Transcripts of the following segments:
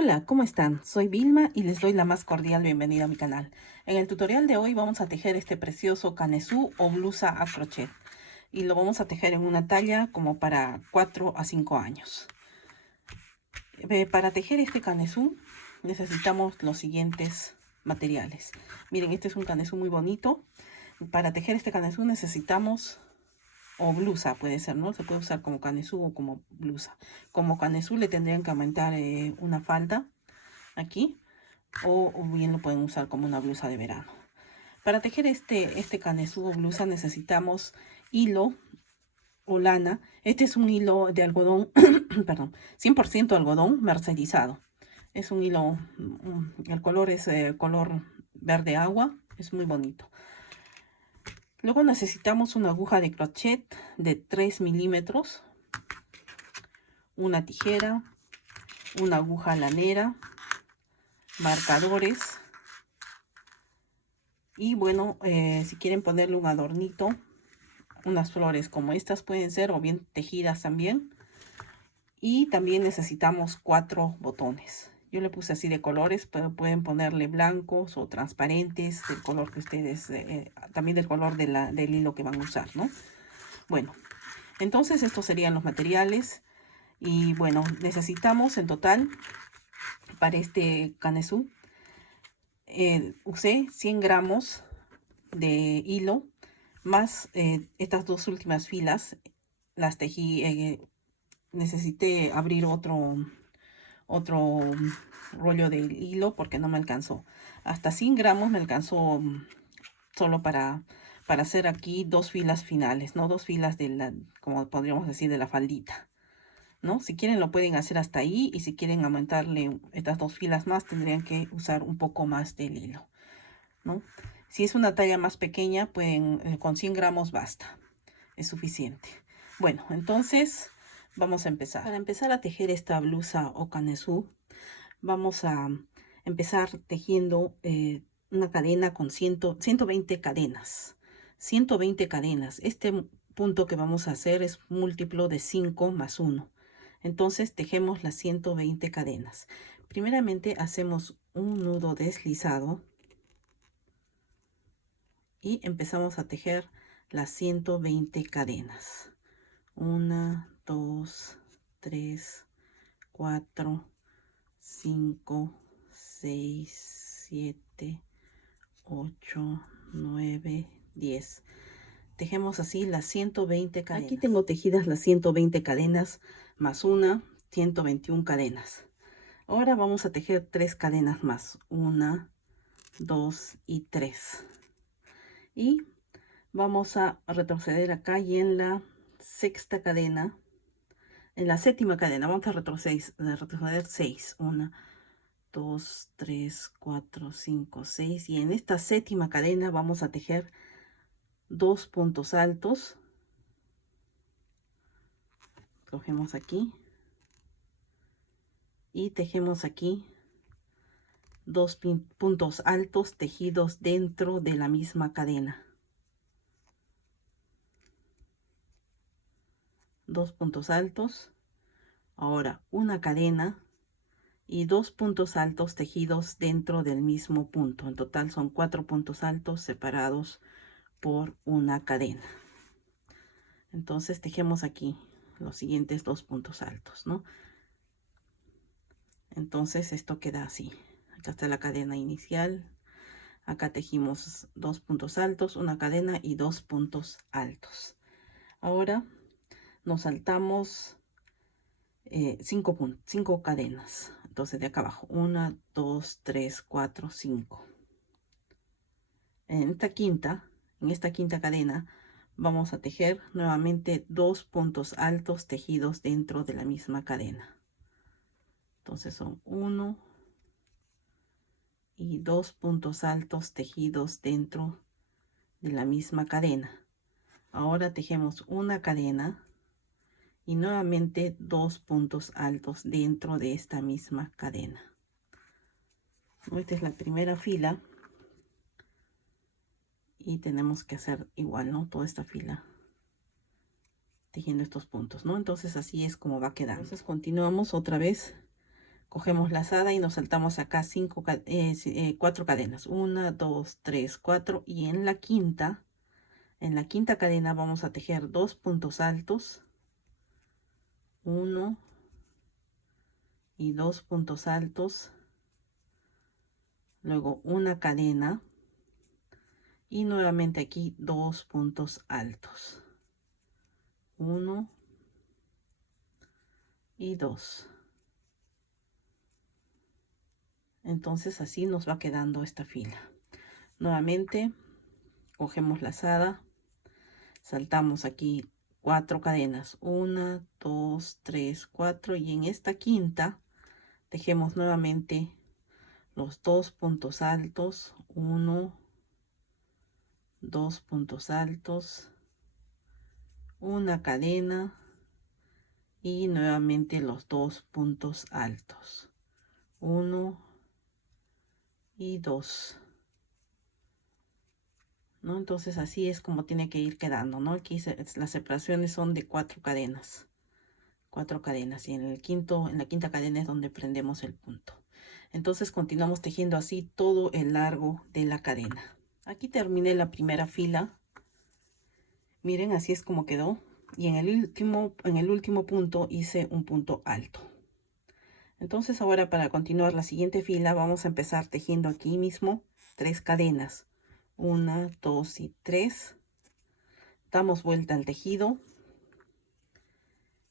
Hola, ¿cómo están? Soy Vilma y les doy la más cordial bienvenida a mi canal. En el tutorial de hoy vamos a tejer este precioso canesú o blusa a crochet. Y lo vamos a tejer en una talla como para 4 a 5 años. Para tejer este canesú necesitamos los siguientes materiales. Miren, este es un canesú muy bonito. Para tejer este canesú necesitamos, o blusa puede ser, ¿no? Se puede usar como canesú o como blusa. Como canesú le tendrían que aumentar una falda aquí, o bien lo pueden usar como una blusa de verano. Para tejer este canesú o blusa necesitamos hilo o lana. Este es un hilo de algodón, perdón, 100% algodón mercerizado. Es un hilo, el color es color verde agua, es muy bonito. Luego necesitamos una aguja de crochet de 3 milímetros, una tijera, una aguja lanera, marcadores. Y bueno, si quieren ponerle un adornito, unas flores como estas pueden ser, o bien tejidas también. Y también necesitamos 4 botones. Yo le puse así de colores, pero pueden ponerle blancos o transparentes, del color que ustedes, también del color del hilo que van a usar, ¿no? Bueno, entonces estos serían los materiales. Y bueno, necesitamos en total, para este canesú, usé 100 gramos de hilo, más estas dos últimas filas las tejí. Necesité abrir otro rollo de hilo porque no me alcanzó. Hasta 100 gramos me alcanzó, solo para hacer aquí dos filas finales, no dos filas de la, como podríamos decir, de la faldita, ¿no? Si quieren lo pueden hacer hasta ahí, y si quieren aumentarle estas dos filas más tendrían que usar un poco más del hilo, ¿no? Si es una talla más pequeña, pueden, con 100 gramos basta, es suficiente. Bueno, entonces vamos a empezar. Para empezar a tejer esta blusa o canesú, vamos a empezar tejiendo una cadena con 120 cadenas. 120 cadenas. Este punto que vamos a hacer es múltiplo de 5 más 1. Entonces tejemos las 120 cadenas. Primeramente hacemos un nudo deslizado y empezamos a tejer las 120 cadenas. 1, 2, 3, 4, 5, 6, 7, 8, 9, 10. Tejemos así las 120 cadenas. Aquí tengo tejidas las 120 cadenas más una, 121 cadenas. Ahora vamos a tejer 3 cadenas más. 1, 2 y 3. Y vamos a retroceder acá, y en la sexta cadena, en la séptima cadena, vamos a retroceder 6. 1, 2, 3, 4, 5, 6. Y en esta séptima cadena vamos a tejer 2 puntos altos. Cogemos aquí y tejemos aquí 2 puntos altos tejidos dentro de la misma cadena. 2 puntos altos. Ahora una cadena y 2 puntos altos tejidos dentro del mismo punto. En total son 4 puntos altos separados por una cadena. Entonces tejemos aquí los siguientes 2 puntos altos, ¿no? Entonces esto queda así. Acá está la cadena inicial. Acá tejimos 2 puntos altos, una cadena y 2 puntos altos. Ahora nos saltamos 5 cadenas. Entonces de acá abajo, 1, 2, 3, 4, 5. En esta quinta cadena vamos a tejer nuevamente 2 puntos altos tejidos dentro de la misma cadena. Entonces son 1 y 2 puntos altos tejidos dentro de la misma cadena. Ahora tejemos una cadena y nuevamente 2 puntos altos dentro de esta misma cadena. Esta es la primera fila y tenemos que hacer igual, ¿no? Toda esta fila tejiendo estos puntos, ¿no? Entonces así es como va a quedar. Entonces continuamos otra vez Cogemos lazada y nos saltamos acá 4 cadenas. 1, 2, 3, 4. Y en la quinta cadena vamos a tejer 2 puntos altos. 1 y 2 puntos altos. Luego una cadena. Y nuevamente aquí 2 puntos altos. 1 y 2. Entonces así nos va quedando esta fila. Nuevamente cogemos lazada, saltamos aquí 4 cadenas, 1, 2, 3, 4, y en esta quinta tejemos nuevamente los 2 puntos altos, 1, 2 puntos altos, una cadena y nuevamente los 2 puntos altos, 1 y 2. ¿No? Entonces así es como tiene que ir quedando, ¿no? Aquí las separaciones son de 4 cadenas. 4 cadenas, y en la quinta cadena es donde prendemos el punto. Entonces continuamos tejiendo así todo el largo de la cadena. Aquí terminé la primera fila. Miren, así es como quedó. Y en el último punto hice un punto alto. Entonces ahora, para continuar la siguiente fila, vamos a empezar tejiendo aquí mismo 3 cadenas. 1, 2 y 3. Damos vuelta al tejido.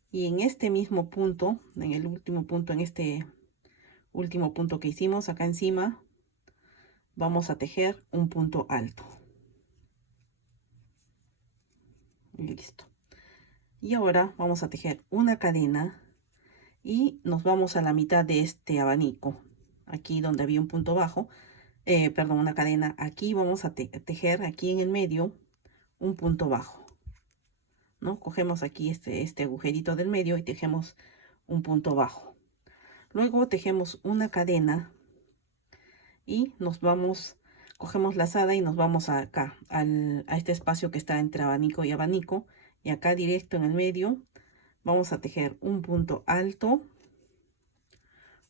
Y en este mismo punto, en el último punto, en este último punto que hicimos acá encima, vamos a tejer un punto alto. Listo. Y ahora vamos a tejer una cadena y nos vamos a la mitad de este abanico. Aquí donde había un punto bajo, perdón, una cadena. Aquí vamos a tejer aquí en el medio un punto bajo, ¿no? Cogemos aquí este agujerito del medio y tejemos un punto bajo. Luego tejemos una cadena y nos vamos, cogemos lazada y nos vamos acá a este espacio que está entre abanico y abanico, y acá directo en el medio vamos a tejer un punto alto,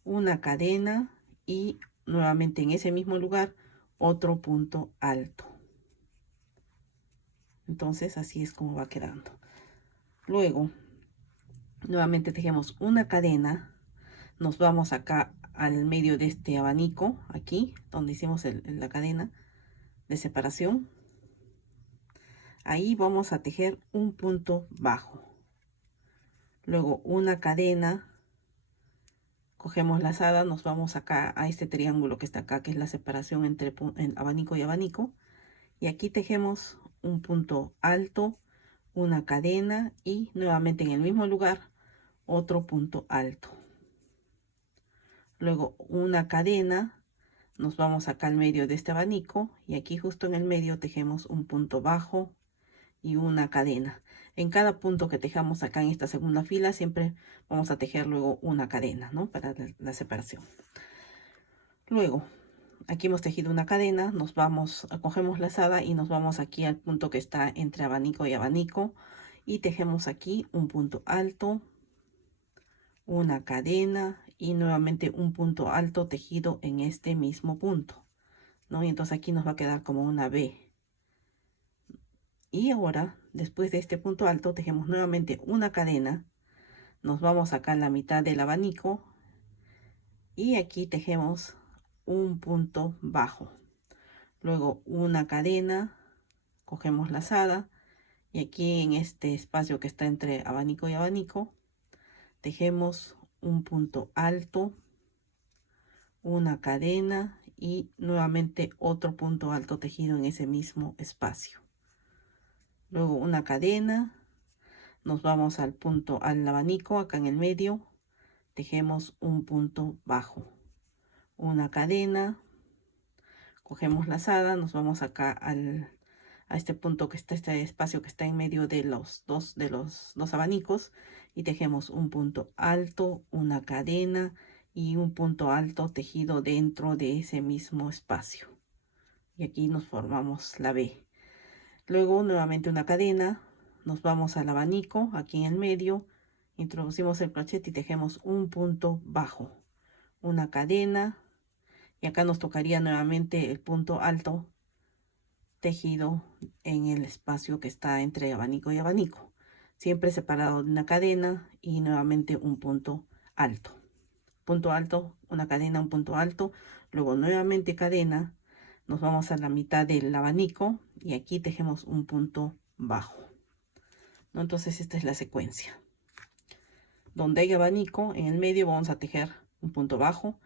una cadena y nuevamente en ese mismo lugar otro punto alto. Entonces así es como va quedando. Luego nuevamente tejemos una cadena, nos vamos acá al medio de este abanico, aquí donde hicimos la cadena de separación. Ahí vamos a tejer un punto bajo. Luego una cadena, cogemos lazada, nos vamos acá a este triángulo que está acá, que es la separación entre abanico y abanico, y aquí tejemos un punto alto, una cadena y nuevamente en el mismo lugar otro punto alto. Luego una cadena, nos vamos acá al medio de este abanico y aquí justo en el medio tejemos un punto bajo y una cadena. En cada punto que tejamos acá en esta segunda fila siempre vamos a tejer luego una cadena, ¿no? Para la separación. Luego aquí hemos tejido una cadena, nos vamos, cogemos lazada y nos vamos aquí al punto que está entre abanico y abanico y tejemos aquí un punto alto, una cadena y nuevamente un punto alto tejido en este mismo punto, ¿no? Y entonces aquí nos va a quedar como una V. Y ahora, después de este punto alto, tejemos nuevamente una cadena, nos vamos acá en la mitad del abanico y aquí tejemos un punto bajo. Luego una cadena, cogemos lazada y aquí en este espacio que está entre abanico y abanico, tejemos un punto alto, una cadena y nuevamente otro punto alto tejido en ese mismo espacio. Luego una cadena, nos vamos al punto, al abanico acá en el medio, tejemos un punto bajo, una cadena, cogemos lazada, nos vamos acá a este punto que está, este espacio que está en medio de los dos abanicos y tejemos un punto alto, una cadena y un punto alto tejido dentro de ese mismo espacio. Y aquí nos formamos la V. Luego nuevamente una cadena, nos vamos al abanico aquí en el medio, introducimos el crochet y tejemos un punto bajo, una cadena, y acá nos tocaría nuevamente el punto alto tejido en el espacio que está entre abanico y abanico, siempre separado de una cadena y nuevamente un punto alto. Punto alto, una cadena, un punto alto, luego nuevamente cadena, nos vamos a la mitad del abanico y aquí tejemos un punto bajo, ¿no? Entonces esta es la secuencia. Donde hay abanico, en el medio vamos a tejer un punto bajo,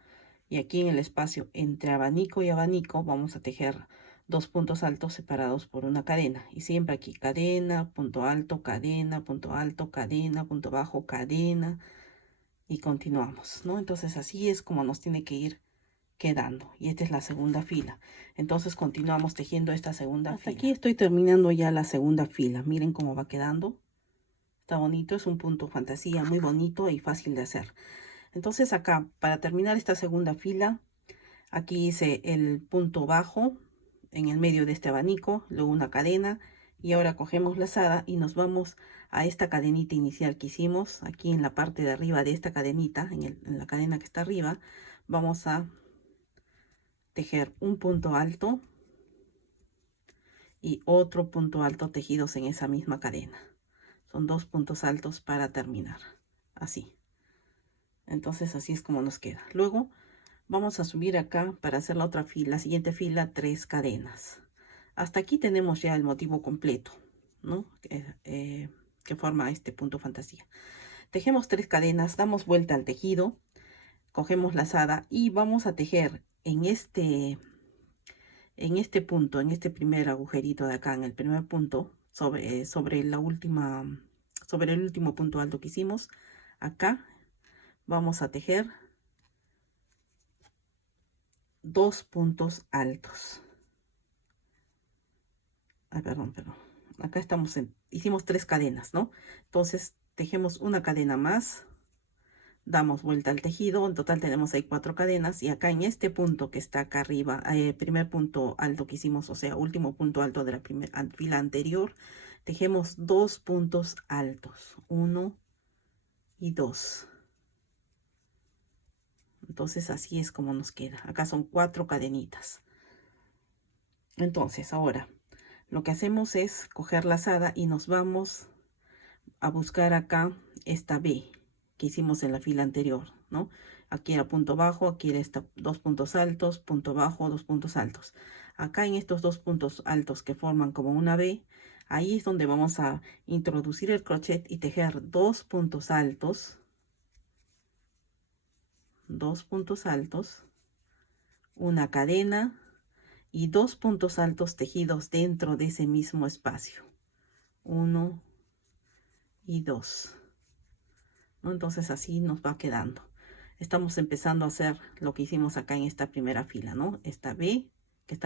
y aquí en el espacio entre abanico y abanico vamos a tejer dos puntos altos separados por una cadena, y siempre aquí cadena, punto alto, cadena, punto alto, cadena, punto bajo, cadena, y continuamos, ¿no? Entonces así es como nos tiene que ir quedando, y esta es la segunda fila. Entonces continuamos tejiendo esta segunda fila. Aquí estoy terminando ya la segunda fila. Miren cómo va quedando. Está bonito, es un punto fantasía muy bonito y fácil de hacer. Entonces acá, para terminar esta segunda fila, aquí hice el punto bajo en el medio de este abanico, luego una cadena, y ahora cogemos lazada y nos vamos a esta cadenita inicial que hicimos aquí en la parte de arriba de esta cadenita, en la cadena que está arriba. Vamos a tejer un punto alto y otro punto alto tejidos en esa misma cadena. Son dos puntos altos para terminar, así. Entonces así es como nos queda. Luego vamos a subir acá para hacer la otra fila, la siguiente fila, 3 cadenas. Hasta aquí tenemos ya el motivo completo, ¿no? Que forma este punto fantasía. Tejemos 3 cadenas, damos vuelta al tejido, cogemos lazada y vamos a tejer en este punto, en este primer agujerito de acá, en el primer punto, sobre el último punto alto que hicimos. Acá vamos a tejer 2 puntos altos. Perdón. Acá hicimos 3 cadenas, ¿no? Entonces tejemos una cadena más, damos vuelta al tejido, en total tenemos ahí 4 cadenas, y acá en este punto que está acá arriba, primer punto alto que hicimos, o sea, último punto alto de la fila anterior, tejemos 2 puntos altos, 1 y 2. Entonces así es como nos queda. Acá son 4 cadenitas. Entonces ahora lo que hacemos es coger lazada y nos vamos a buscar acá esta B que hicimos en la fila anterior, ¿no? Aquí era punto bajo, aquí era 2 puntos altos, punto bajo, 2 puntos altos. Acá en estos 2 puntos altos que forman como una B, ahí es donde vamos a introducir el crochet y tejer 2 puntos altos, 2 puntos altos, una cadena y 2 puntos altos tejidos dentro de ese mismo espacio, 1 y 2, ¿no? Entonces así nos va quedando. Estamos empezando a hacer lo que hicimos acá en esta primera fila, ¿no? Esta B, que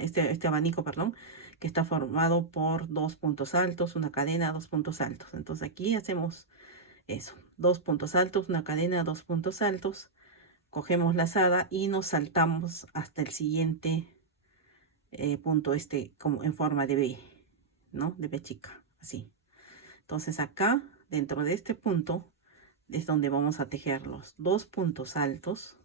este abanico, perdón, que está formado por 2 puntos altos, una cadena, 2 puntos altos. Entonces aquí hacemos eso, 2 puntos altos, una cadena, 2 puntos altos, cogemos lazada y nos saltamos hasta el siguiente punto, como en forma de B, ¿no? De B chica, así. Entonces acá, dentro de este punto, es donde vamos a tejer los 2 puntos altos,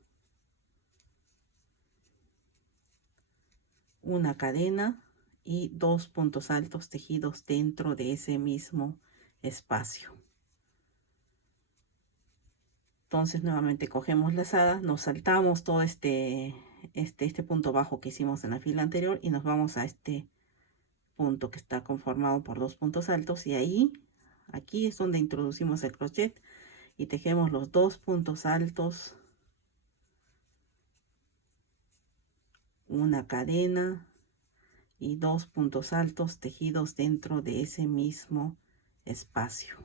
una cadena y 2 puntos altos tejidos dentro de ese mismo espacio. Entonces nuevamente cogemos lazada, nos saltamos todo este punto bajo que hicimos en la fila anterior y nos vamos a este punto que está conformado por 2 puntos altos, y ahí, aquí es donde introducimos el crochet y tejemos los 2 puntos altos, una cadena y 2 puntos altos tejidos dentro de ese mismo espacio,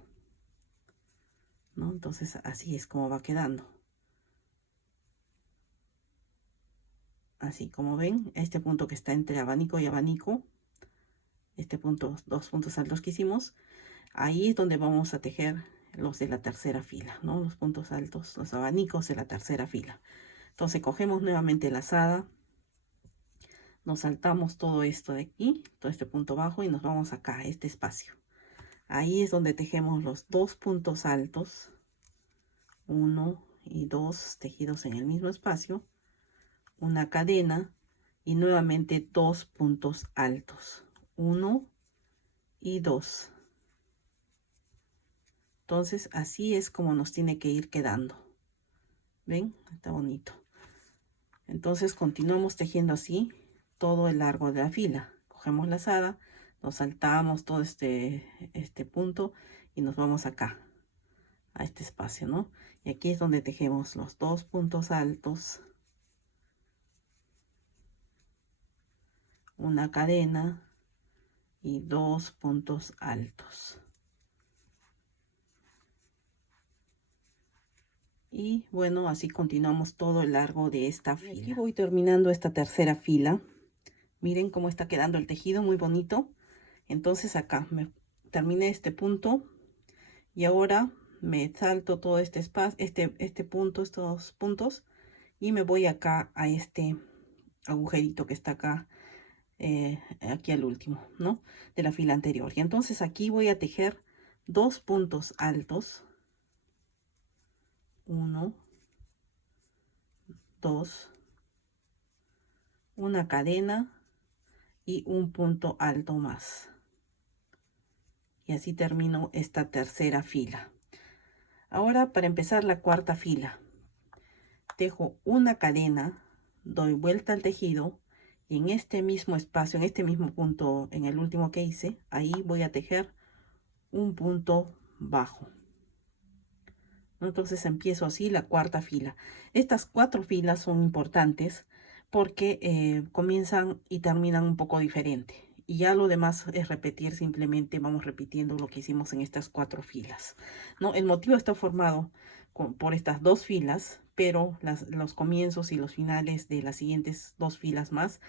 ¿no? Entonces así es como va quedando. Así como ven, este punto que está entre abanico y abanico, este punto, 2 puntos altos que hicimos, ahí es donde vamos a tejer los de la tercera fila, ¿no? Los puntos altos, los abanicos de la tercera fila. Entonces cogemos nuevamente lazada, nos saltamos todo esto de aquí, todo este punto bajo, y nos vamos acá a este espacio. Ahí es donde tejemos los 2 puntos altos, 1 y 2 tejidos en el mismo espacio, una cadena y nuevamente 2 puntos altos, 1 y 2. Entonces así es como nos tiene que ir quedando. ¿Ven? Está bonito. Entonces continuamos tejiendo así todo el largo de la fila. Cogemos lazada, nos saltamos todo este punto y nos vamos acá, a este espacio, ¿no? Y aquí es donde tejemos los 2 puntos altos, una cadena y 2 puntos altos. Y bueno, así continuamos todo el largo de esta fila. Aquí voy terminando esta tercera fila. Miren cómo está quedando el tejido, muy bonito. Entonces acá me terminé este punto y ahora me salto todo este espacio, este punto, estos puntos, y me voy acá a este agujerito que está acá, aquí al último, ¿no? De la fila anterior. Y entonces aquí voy a tejer 2 puntos altos, 1, 2, una cadena y un punto alto más. Y así termino esta tercera fila. Ahora para empezar la cuarta fila, tejo una cadena, doy vuelta al tejido y en este mismo espacio, en este mismo punto, en el último que hice, ahí voy a tejer un punto bajo. Entonces empiezo así la cuarta fila. Estas 4 filas son importantes porque comienzan y terminan un poco diferente. Y ya lo demás es repetir, simplemente vamos repitiendo lo que hicimos en estas 4 filas, ¿no? El motivo está formado por estas 2 filas, pero los comienzos y los finales de las siguientes 2 filas más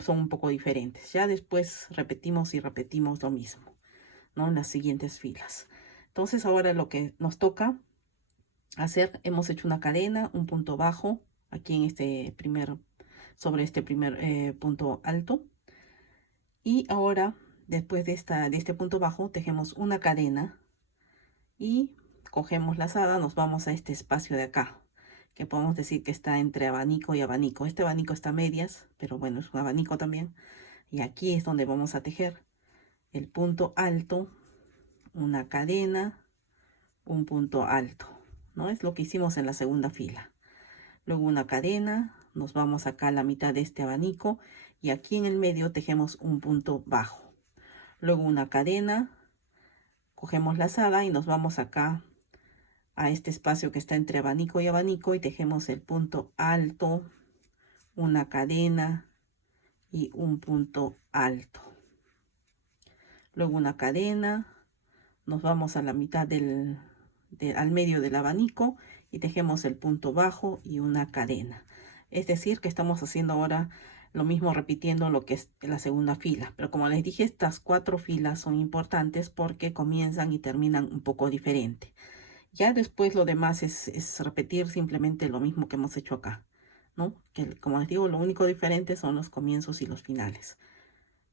son un poco diferentes. Ya después repetimos y repetimos lo mismo, ¿no? En las siguientes filas. Entonces ahora lo que nos toca hacer, hemos hecho una cadena, un punto bajo aquí en sobre este primer punto alto, y ahora después de este punto bajo tejemos una cadena y cogemos lazada, nos vamos a este espacio de acá, que podemos decir que está entre abanico y abanico. Este abanico está a medias, pero bueno, es un abanico también, y aquí es donde vamos a tejer el punto alto, una cadena, un punto alto, ¿no? Es lo que hicimos en la segunda fila. Luego una cadena, nos vamos acá a la mitad de este abanico y aquí en el medio tejemos un punto bajo. Luego una cadena, cogemos lazada y nos vamos acá a este espacio que está entre abanico y tejemos el punto alto, una cadena y un punto alto. Luego una cadena, nos vamos a la mitad al medio del abanico y tejemos el punto bajo y una cadena. Es decir, que estamos haciendo ahora lo mismo, repitiendo lo que es la segunda fila. Pero como les dije, estas 4 filas son importantes porque comienzan y terminan un poco diferente. Ya después lo demás es repetir simplemente lo mismo que hemos hecho acá, ¿no? Que como les digo, lo único diferente son los comienzos y los finales.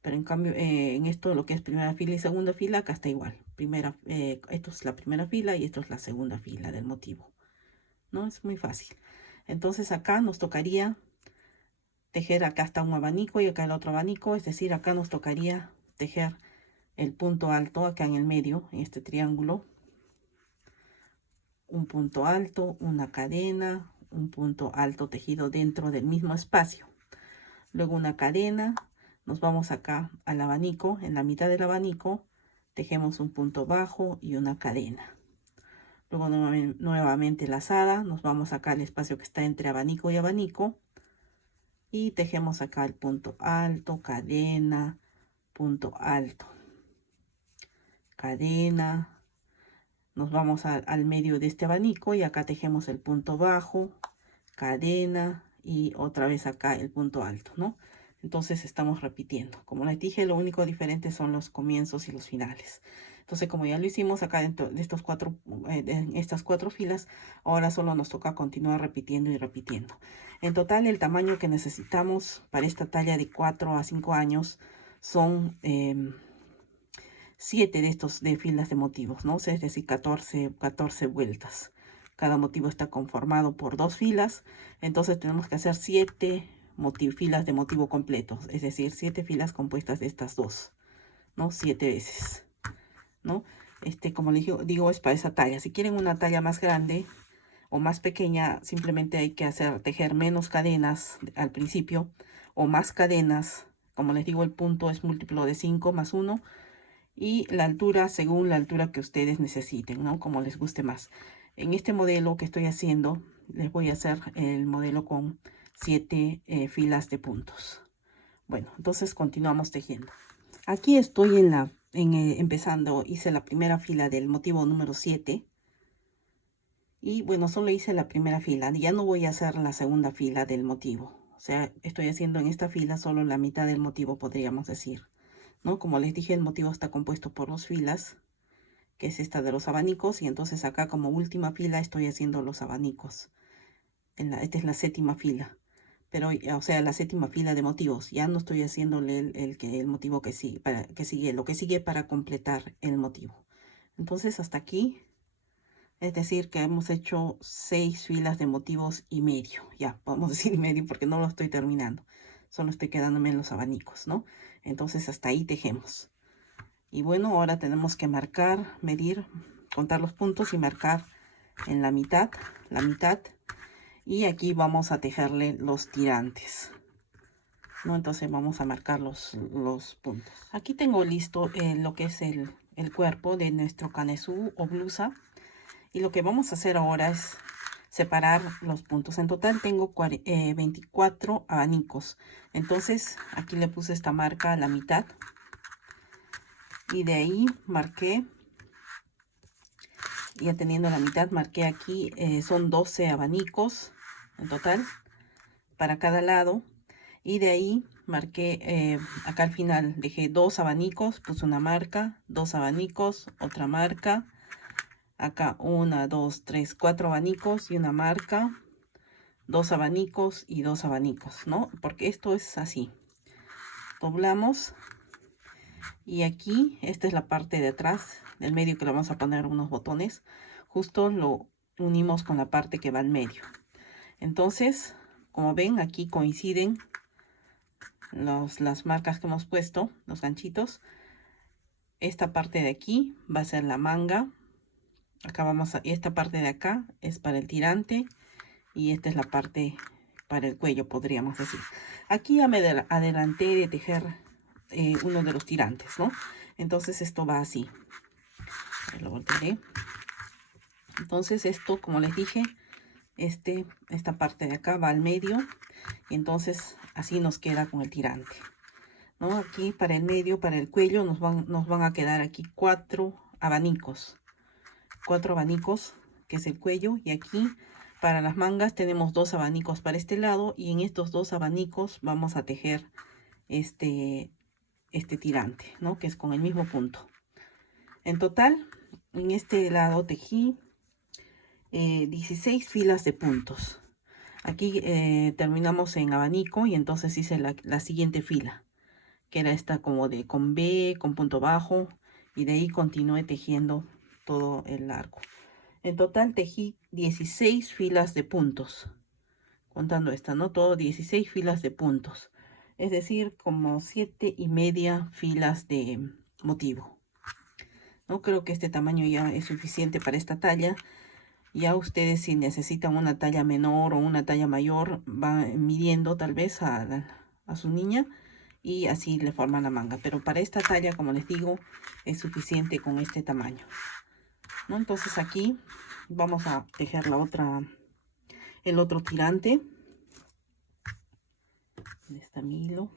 Pero en cambio, en esto, lo que es primera fila y segunda fila, acá está igual. Esto es la primera fila y esto es la segunda fila del motivo, ¿no? Es muy fácil. Entonces acá nos tocaría tejer, acá está un abanico y acá el otro abanico, es decir, acá nos tocaría tejer el punto alto acá en el medio, en este triángulo. Un punto alto, una cadena, un punto alto tejido dentro del mismo espacio. Luego una cadena, nos vamos acá al abanico, en la mitad del abanico, tejemos un punto bajo y una cadena. Luego nuevamente lazada, nos vamos acá al espacio que está entre abanico y abanico y tejemos acá el punto alto, cadena, punto alto, cadena. Nos vamos al medio de este abanico y acá tejemos el punto bajo, cadena y otra vez acá el punto alto, ¿no? Entonces estamos repitiendo. Como les dije, lo único diferente son los comienzos y los finales. Entonces, como ya lo hicimos acá dentro de estas 4 filas, ahora solo nos toca continuar repitiendo y repitiendo. En total, el tamaño que necesitamos para esta talla de 4 a 5 años son 7 de filas de motivos, ¿no? Es decir, 14 vueltas. Cada motivo está conformado por 2 filas. Entonces tenemos que hacer 7 filas de motivo completos. Es decir, 7 filas compuestas de estas dos, ¿no? 7 veces, ¿no? Como les digo, es para esa talla. Si quieren una talla más grande o más pequeña, simplemente hay que tejer menos cadenas al principio o más cadenas. Como les digo, el punto es múltiplo de 5 más 1 y la altura según la altura que ustedes necesiten, ¿no? Como les guste más. En este modelo que estoy haciendo, les voy a hacer el modelo con 7 filas de puntos. Bueno, entonces continuamos tejiendo. Aquí estoy empezando, hice la primera fila del motivo número 7. Y bueno, solo hice la primera fila, ya no voy a hacer la segunda fila del motivo. O sea, estoy haciendo en esta fila solo la mitad del motivo, podríamos decir, ¿no? Como les dije, el motivo está compuesto por 2 filas, que es esta de los abanicos. Y entonces acá como última fila estoy haciendo los abanicos. Esta es la séptima fila. Pero, o sea, la séptima fila de motivos. Ya no estoy haciéndole el motivo que sigue, lo que sigue para completar el motivo. Entonces hasta aquí. Es decir, que hemos hecho 6 filas de motivos y medio. Ya, podemos decir y medio porque no lo estoy terminando. Solo estoy quedándome en los abanicos, ¿no? Entonces hasta ahí tejemos. Y bueno, ahora tenemos que marcar, medir, contar los puntos y marcar en la mitad. Y aquí vamos a tejerle los tirantes, ¿no? Entonces vamos a marcar los puntos. Aquí tengo listo lo que es el cuerpo de nuestro canesú o blusa. Y lo que vamos a hacer ahora es separar los puntos. En total tengo 24 abanicos. Entonces aquí le puse esta marca a la mitad. Y de ahí marqué, ya teniendo la mitad, marqué aquí, son 12 abanicos en total para cada lado. Y de ahí marqué, acá al final dejé 2 abanicos, puse una marca, 2 abanicos, otra marca. Acá 1, 2, 3, 4 abanicos y una marca, 2 abanicos y 2 abanicos, ¿no? Porque esto es así. Doblamos y aquí, esta es la parte de atrás, del medio, que le vamos a poner unos botones. Justo lo unimos con la parte que va al medio. Entonces, como ven, aquí coinciden las marcas que hemos puesto, los ganchitos. Esta parte de aquí va a ser la manga. Acá esta parte de acá es para el tirante y esta es la parte para el cuello, podríamos decir. Aquí ya me adelanté de tejer uno de los tirantes, ¿no? Entonces esto va así. Lo voltearé. Entonces esto, como les dije, esta parte de acá va al medio y entonces así nos queda con el tirante, ¿no? Aquí para el medio, para el cuello, nos van a quedar aquí 4 abanicos. 4 abanicos, que es el cuello, y aquí para las mangas tenemos 2 abanicos para este lado, y en estos 2 abanicos vamos a tejer este tirante, ¿no? Que es con el mismo punto. En total, en este lado tejí 16 filas de puntos. Aquí terminamos en abanico y entonces hice la siguiente fila, que era esta como con B, con punto bajo, y de ahí continué tejiendo todo el largo. En total tejí 16 filas de puntos, contando esta, ¿no? Todo 16 filas de puntos, es decir, como 7,5 filas de motivo. No creo que este tamaño ya es suficiente para esta talla. Ya ustedes, si necesitan una talla menor o una talla mayor, van midiendo tal vez a su niña y así le forman la manga. Pero para esta talla, como les digo, es suficiente con este tamaño, ¿no? Entonces aquí vamos a tejer el otro tirante. Está mi hilo.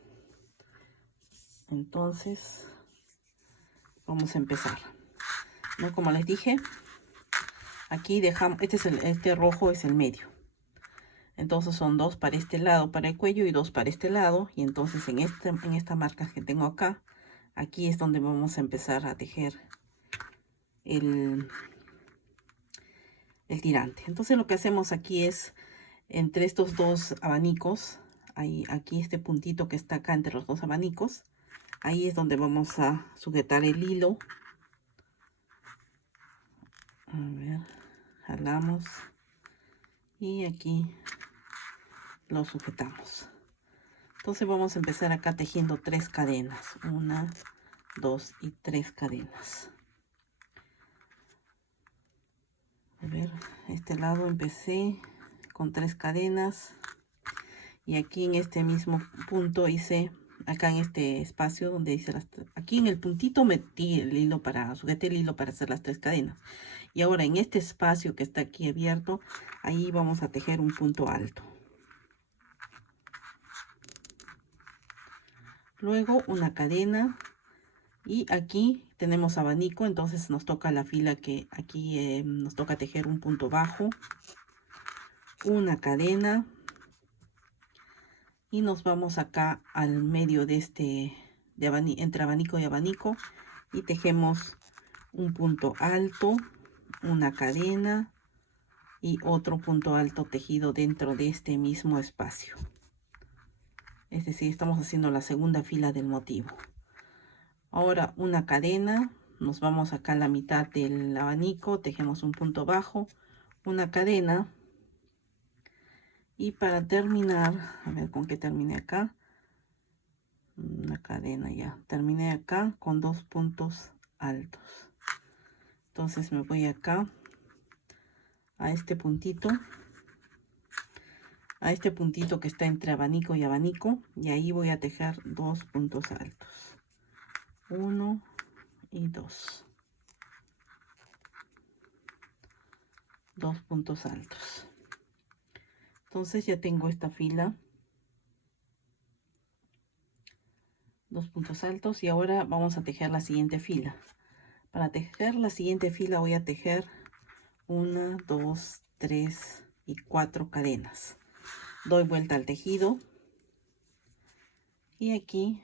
Entonces vamos a empezar, ¿no? Como les dije, aquí dejamos, este rojo es el medio. Entonces son 2 para este lado, para el cuello, y 2 para este lado. Y entonces en esta marca que tengo acá, aquí es donde vamos a empezar a tejer el tirante. Entonces lo que hacemos aquí es, entre estos 2 abanicos, aquí este puntito que está acá entre los 2 abanicos, ahí es donde vamos a sujetar el hilo. A ver, jalamos y aquí lo sujetamos. Entonces vamos a empezar acá tejiendo 3 cadenas, 1, 2 y 3 cadenas. A ver, este lado empecé con 3 cadenas y aquí en este mismo punto hice, acá en este espacio donde hice aquí en el puntito metí el hilo sujeté el hilo para hacer las 3 cadenas. Y ahora en este espacio que está aquí abierto, ahí vamos a tejer un punto alto. Luego una cadena y aquí tenemos abanico, entonces nos toca la fila que aquí nos toca tejer un punto bajo, una cadena y nos vamos acá al medio de entre abanico y abanico y tejemos un punto alto, una cadena y otro punto alto tejido dentro de este mismo espacio. Es decir, estamos haciendo la segunda fila del motivo. Ahora una cadena, nos vamos acá a la mitad del abanico, tejemos un punto bajo, una cadena y para terminar, a ver con qué terminé acá, una cadena ya, terminé acá con 2 puntos altos. Entonces me voy acá a este puntito que está entre abanico y abanico y ahí voy a tejer 2 puntos altos, 1 y 2 puntos altos. Entonces ya tengo esta fila, 2 puntos altos y ahora vamos a tejer la siguiente fila. Para tejer la siguiente fila voy a tejer 1, 2, 3 y 4 cadenas. Doy vuelta al tejido y aquí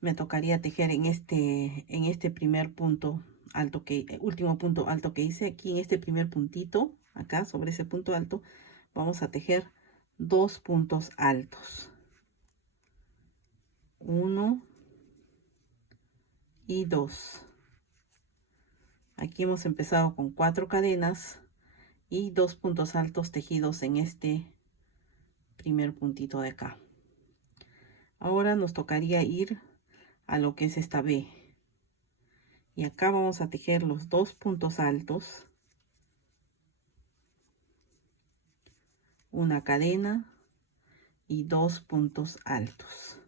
me tocaría tejer en este primer punto alto último punto alto que hice aquí en este primer puntito, acá sobre ese punto alto vamos a tejer 2 puntos altos, 1 y 2. Aquí hemos empezado con 4 cadenas y 2 puntos altos tejidos en este primer puntito de acá. Ahora nos tocaría ir a lo que es esta B y acá vamos a tejer los 2 puntos altos, una cadena y 2 puntos altos,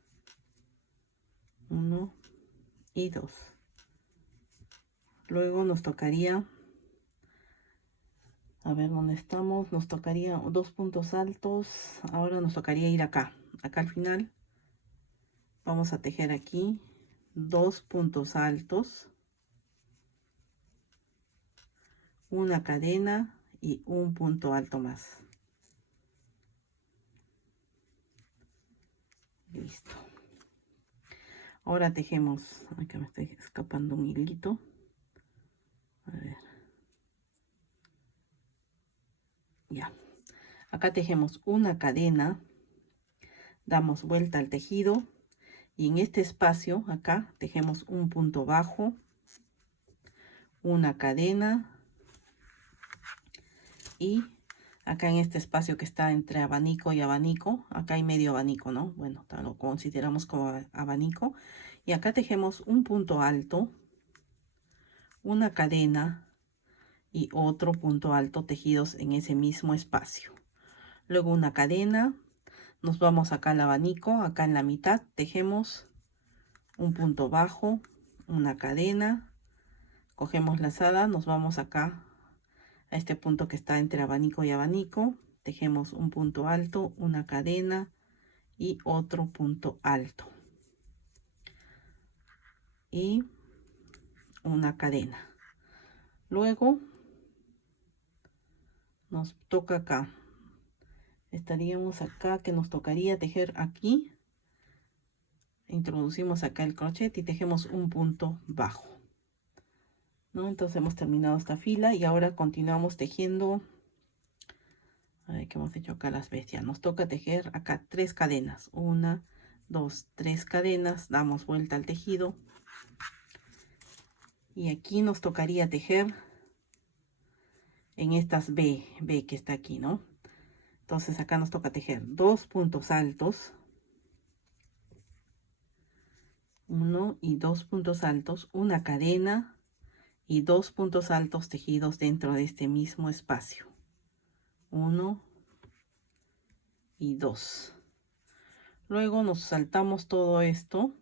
1 y 2. Luego nos tocaría, a ver dónde estamos, nos tocaría 2 puntos altos. Ahora nos tocaría ir acá al final vamos a tejer aquí 2 puntos altos, una cadena y un punto alto más. Listo. Ahora tejemos, acá me estoy escapando un hilito. A ver. Ya. Acá tejemos una cadena, damos vuelta al tejido y en este espacio acá tejemos un punto bajo, una cadena y acá en este espacio que está entre abanico y abanico, acá hay medio abanico, ¿no? Bueno, lo consideramos como abanico. Y acá tejemos un punto alto, una cadena y otro punto alto tejidos en ese mismo espacio. Luego una cadena, nos vamos acá al abanico, acá en la mitad tejemos un punto bajo, una cadena, cogemos lazada, nos vamos acá a este punto que está entre abanico y abanico, tejemos un punto alto, una cadena y otro punto alto y una cadena. Luego nos toca acá, estaríamos acá que nos tocaría tejer aquí, introducimos acá el crochet y tejemos un punto bajo, ¿no? Entonces hemos terminado esta fila y ahora continuamos tejiendo. A ver qué hemos hecho acá las bestias. Nos toca tejer acá 3 cadenas, 1, 2, 3 cadenas, damos vuelta al tejido y aquí nos tocaría tejer en estas B que está aquí, ¿no? Entonces acá nos toca tejer 2 puntos altos, 1 y 2 puntos altos, una cadena y 2 puntos altos tejidos dentro de este mismo espacio, 1 y 2. Luego nos saltamos todo esto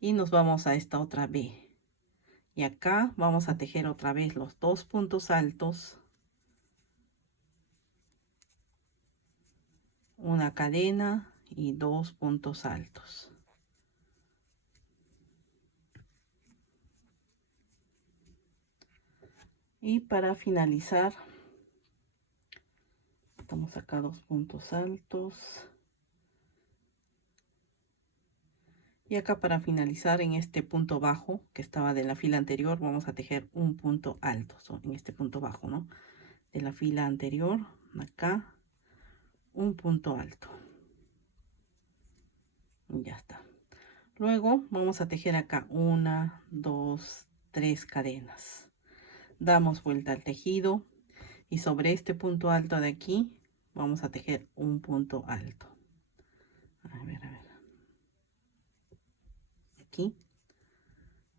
y nos vamos a esta otra B, y acá vamos a tejer otra vez los 2 puntos altos, una cadena y 2 puntos altos. Y para finalizar, estamos acá 2 puntos altos. Y acá para finalizar en este punto bajo que estaba de la fila anterior, vamos a tejer un punto alto. En este punto bajo, ¿no? De la fila anterior, acá, un punto alto. Y ya está. Luego vamos a tejer acá 1, 2, 3 cadenas. Damos vuelta al tejido y sobre este punto alto de aquí vamos a tejer un punto alto. A ver. Aquí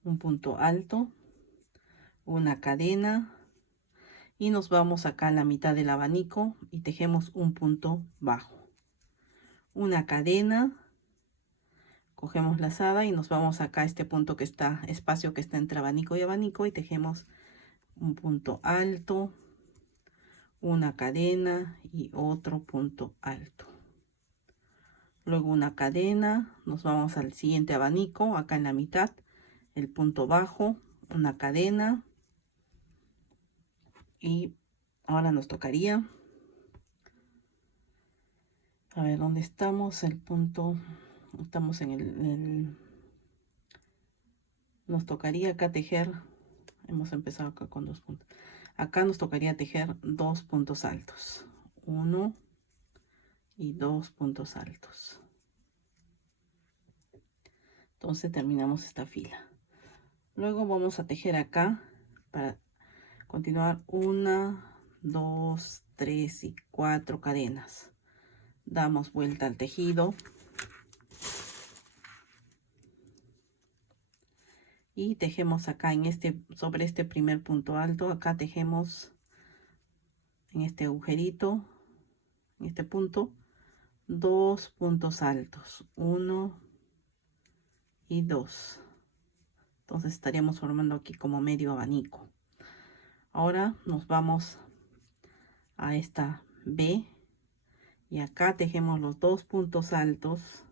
un punto alto, una cadena, y nos vamos acá a la mitad del abanico y tejemos un punto bajo, una cadena, cogemos lazada y nos vamos acá a este punto que está, espacio que está entre abanico y abanico, y tejemos un punto alto, una cadena y otro punto alto. Luego una cadena, nos vamos al siguiente abanico, acá en la mitad, el punto bajo, una cadena, y ahora nos tocaría, a ver dónde estamos, el punto, estamos en nos tocaría acá tejer, hemos empezado acá con 2 puntos, acá nos tocaría tejer 2 puntos altos, 1 y 2 puntos altos. Entonces terminamos esta fila. Luego vamos a tejer acá para continuar 1, 2, 3 y 4 cadenas. Damos vuelta al tejido y tejemos acá en sobre este primer punto alto. Acá tejemos en este agujerito, en este punto, 2 puntos altos, 1 y 2. Entonces estaríamos formando aquí como medio abanico. Ahora nos vamos a esta B y acá tejemos los 2 puntos altos,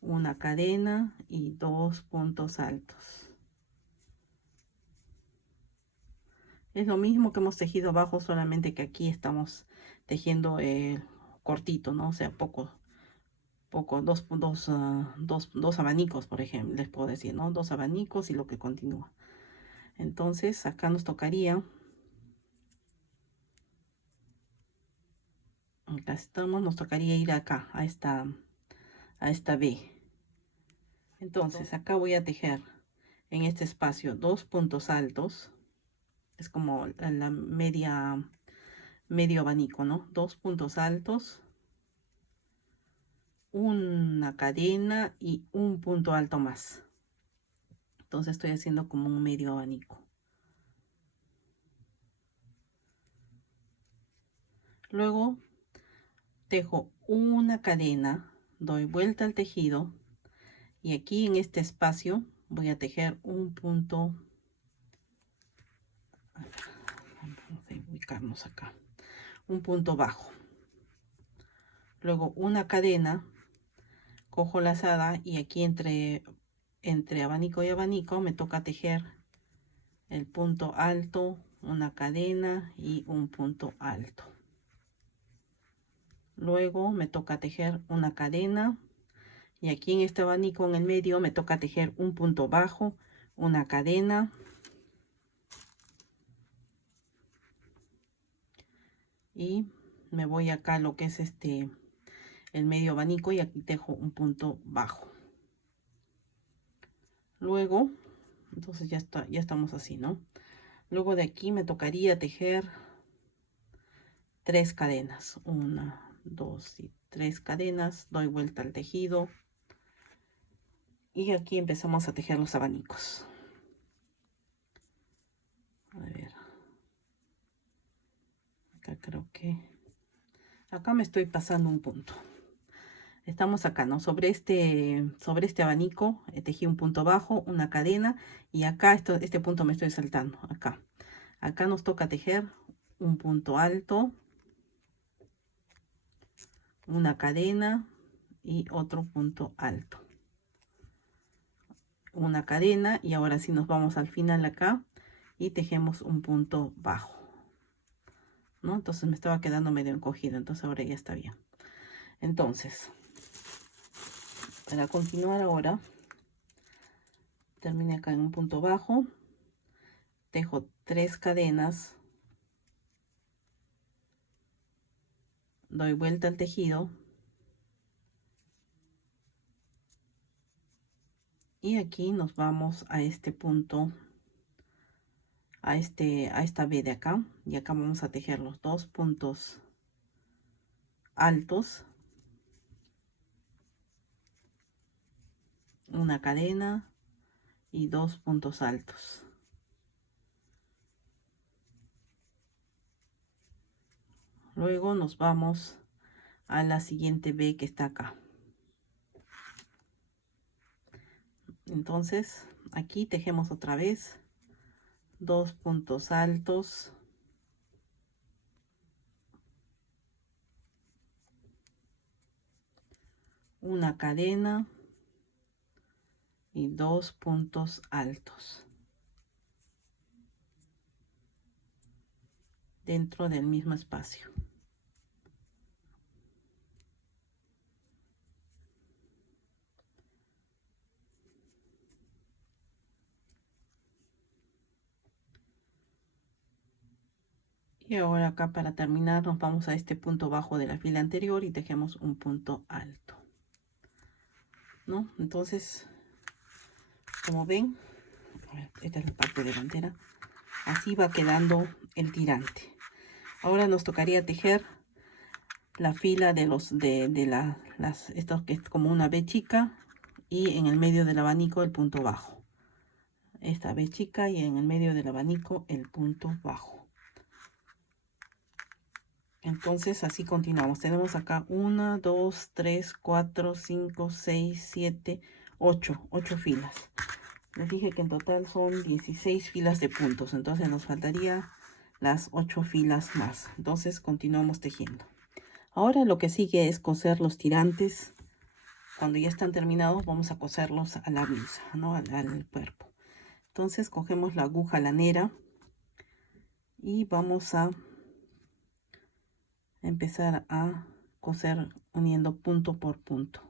una cadena y 2 puntos altos. Es lo mismo que hemos tejido abajo, solamente que aquí estamos tejiendo cortito, ¿no? O sea, poco, dos abanicos, por ejemplo, les puedo decir, ¿no? 2 abanicos y lo que continúa. Entonces acá nos tocaría, acá estamos, nos tocaría ir acá a esta B. Entonces acá voy a tejer en este espacio 2 puntos altos, es como la medio abanico, ¿no? 2 puntos altos, una cadena y un punto alto más. Entonces estoy haciendo como un medio abanico. Luego tejo una cadena, doy vuelta al tejido y aquí en este espacio voy a tejer un punto, vamos a ubicarnos acá, un punto bajo. Luego una cadena, cojo lazada y aquí entre abanico y abanico me toca tejer el punto alto, una cadena y un punto alto. Luego me toca tejer una cadena y aquí en este abanico en el medio me toca tejer un punto bajo, una cadena y me voy acá a lo que es el medio abanico y aquí tejo un punto bajo. Luego Entonces ya está, ya estamos así, ¿no? Luego de aquí me tocaría tejer 3 cadenas. 1, 2 y 3 cadenas. Doy vuelta al tejido. Y aquí empezamos a tejer los abanicos. A ver. Acá creo que... Acá me estoy pasando un punto. Estamos acá, ¿no? Sobre este abanico tejí un punto bajo, una cadena. Y acá este punto me estoy saltando. Acá. Acá nos toca tejer un punto alto, una cadena y otro punto alto, una cadena, y ahora sí nos vamos al final acá y tejemos un punto bajo, ¿no? Entonces me estaba quedando medio encogido, entonces ahora ya está bien. Entonces, para continuar ahora, termine acá en un punto bajo, tejo 3 cadenas, doy vuelta al tejido y aquí nos vamos a este punto, a esta B de acá, y acá vamos a tejer los 2 puntos altos, una cadena y 2 puntos altos. Luego nos vamos a la siguiente B que está acá. Entonces aquí tejemos otra vez 2 puntos altos, una cadena y 2 puntos altos dentro del mismo espacio. Y ahora acá para terminar nos vamos a este punto bajo de la fila anterior y tejemos un punto alto, ¿no? Entonces, como ven, esta es la parte delantera, así va quedando el tirante. Ahora nos tocaría tejer la fila de estos que es como una B chica, y en el medio del abanico el punto bajo. Esta B chica y en el medio del abanico el punto bajo. Entonces así continuamos. Tenemos acá 1, 2, 3, 4, 5, 6, 7, 8 filas. Les dije que en total son 16 filas de puntos. Entonces nos faltaría las 8 filas más. Entonces continuamos tejiendo. Ahora lo que sigue es coser los tirantes. Cuando ya están terminados vamos a coserlos a la blusa, ¿no? Al cuerpo. Entonces cogemos la aguja lanera y vamos a empezar a coser uniendo punto por punto,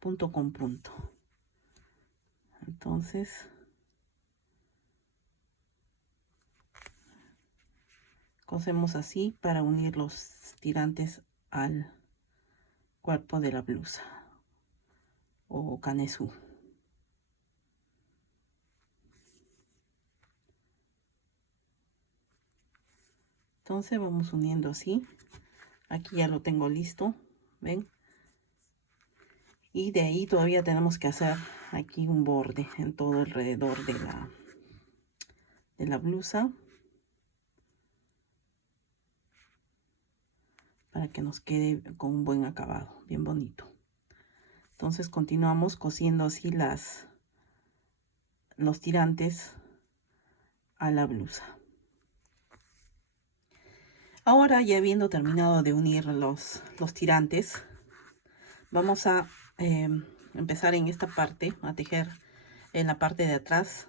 punto con punto. Entonces cosemos así para unir los tirantes al cuerpo de la blusa o canesú. Entonces vamos uniendo así. Aquí ya lo tengo listo, ven. Y de ahí todavía tenemos que hacer aquí un borde en todo alrededor de la blusa, para que nos quede con un buen acabado, bien bonito. Entonces continuamos cosiendo así los tirantes a la blusa. Ahora, ya habiendo terminado de unir los tirantes, vamos a empezar en esta parte a tejer en la parte de atrás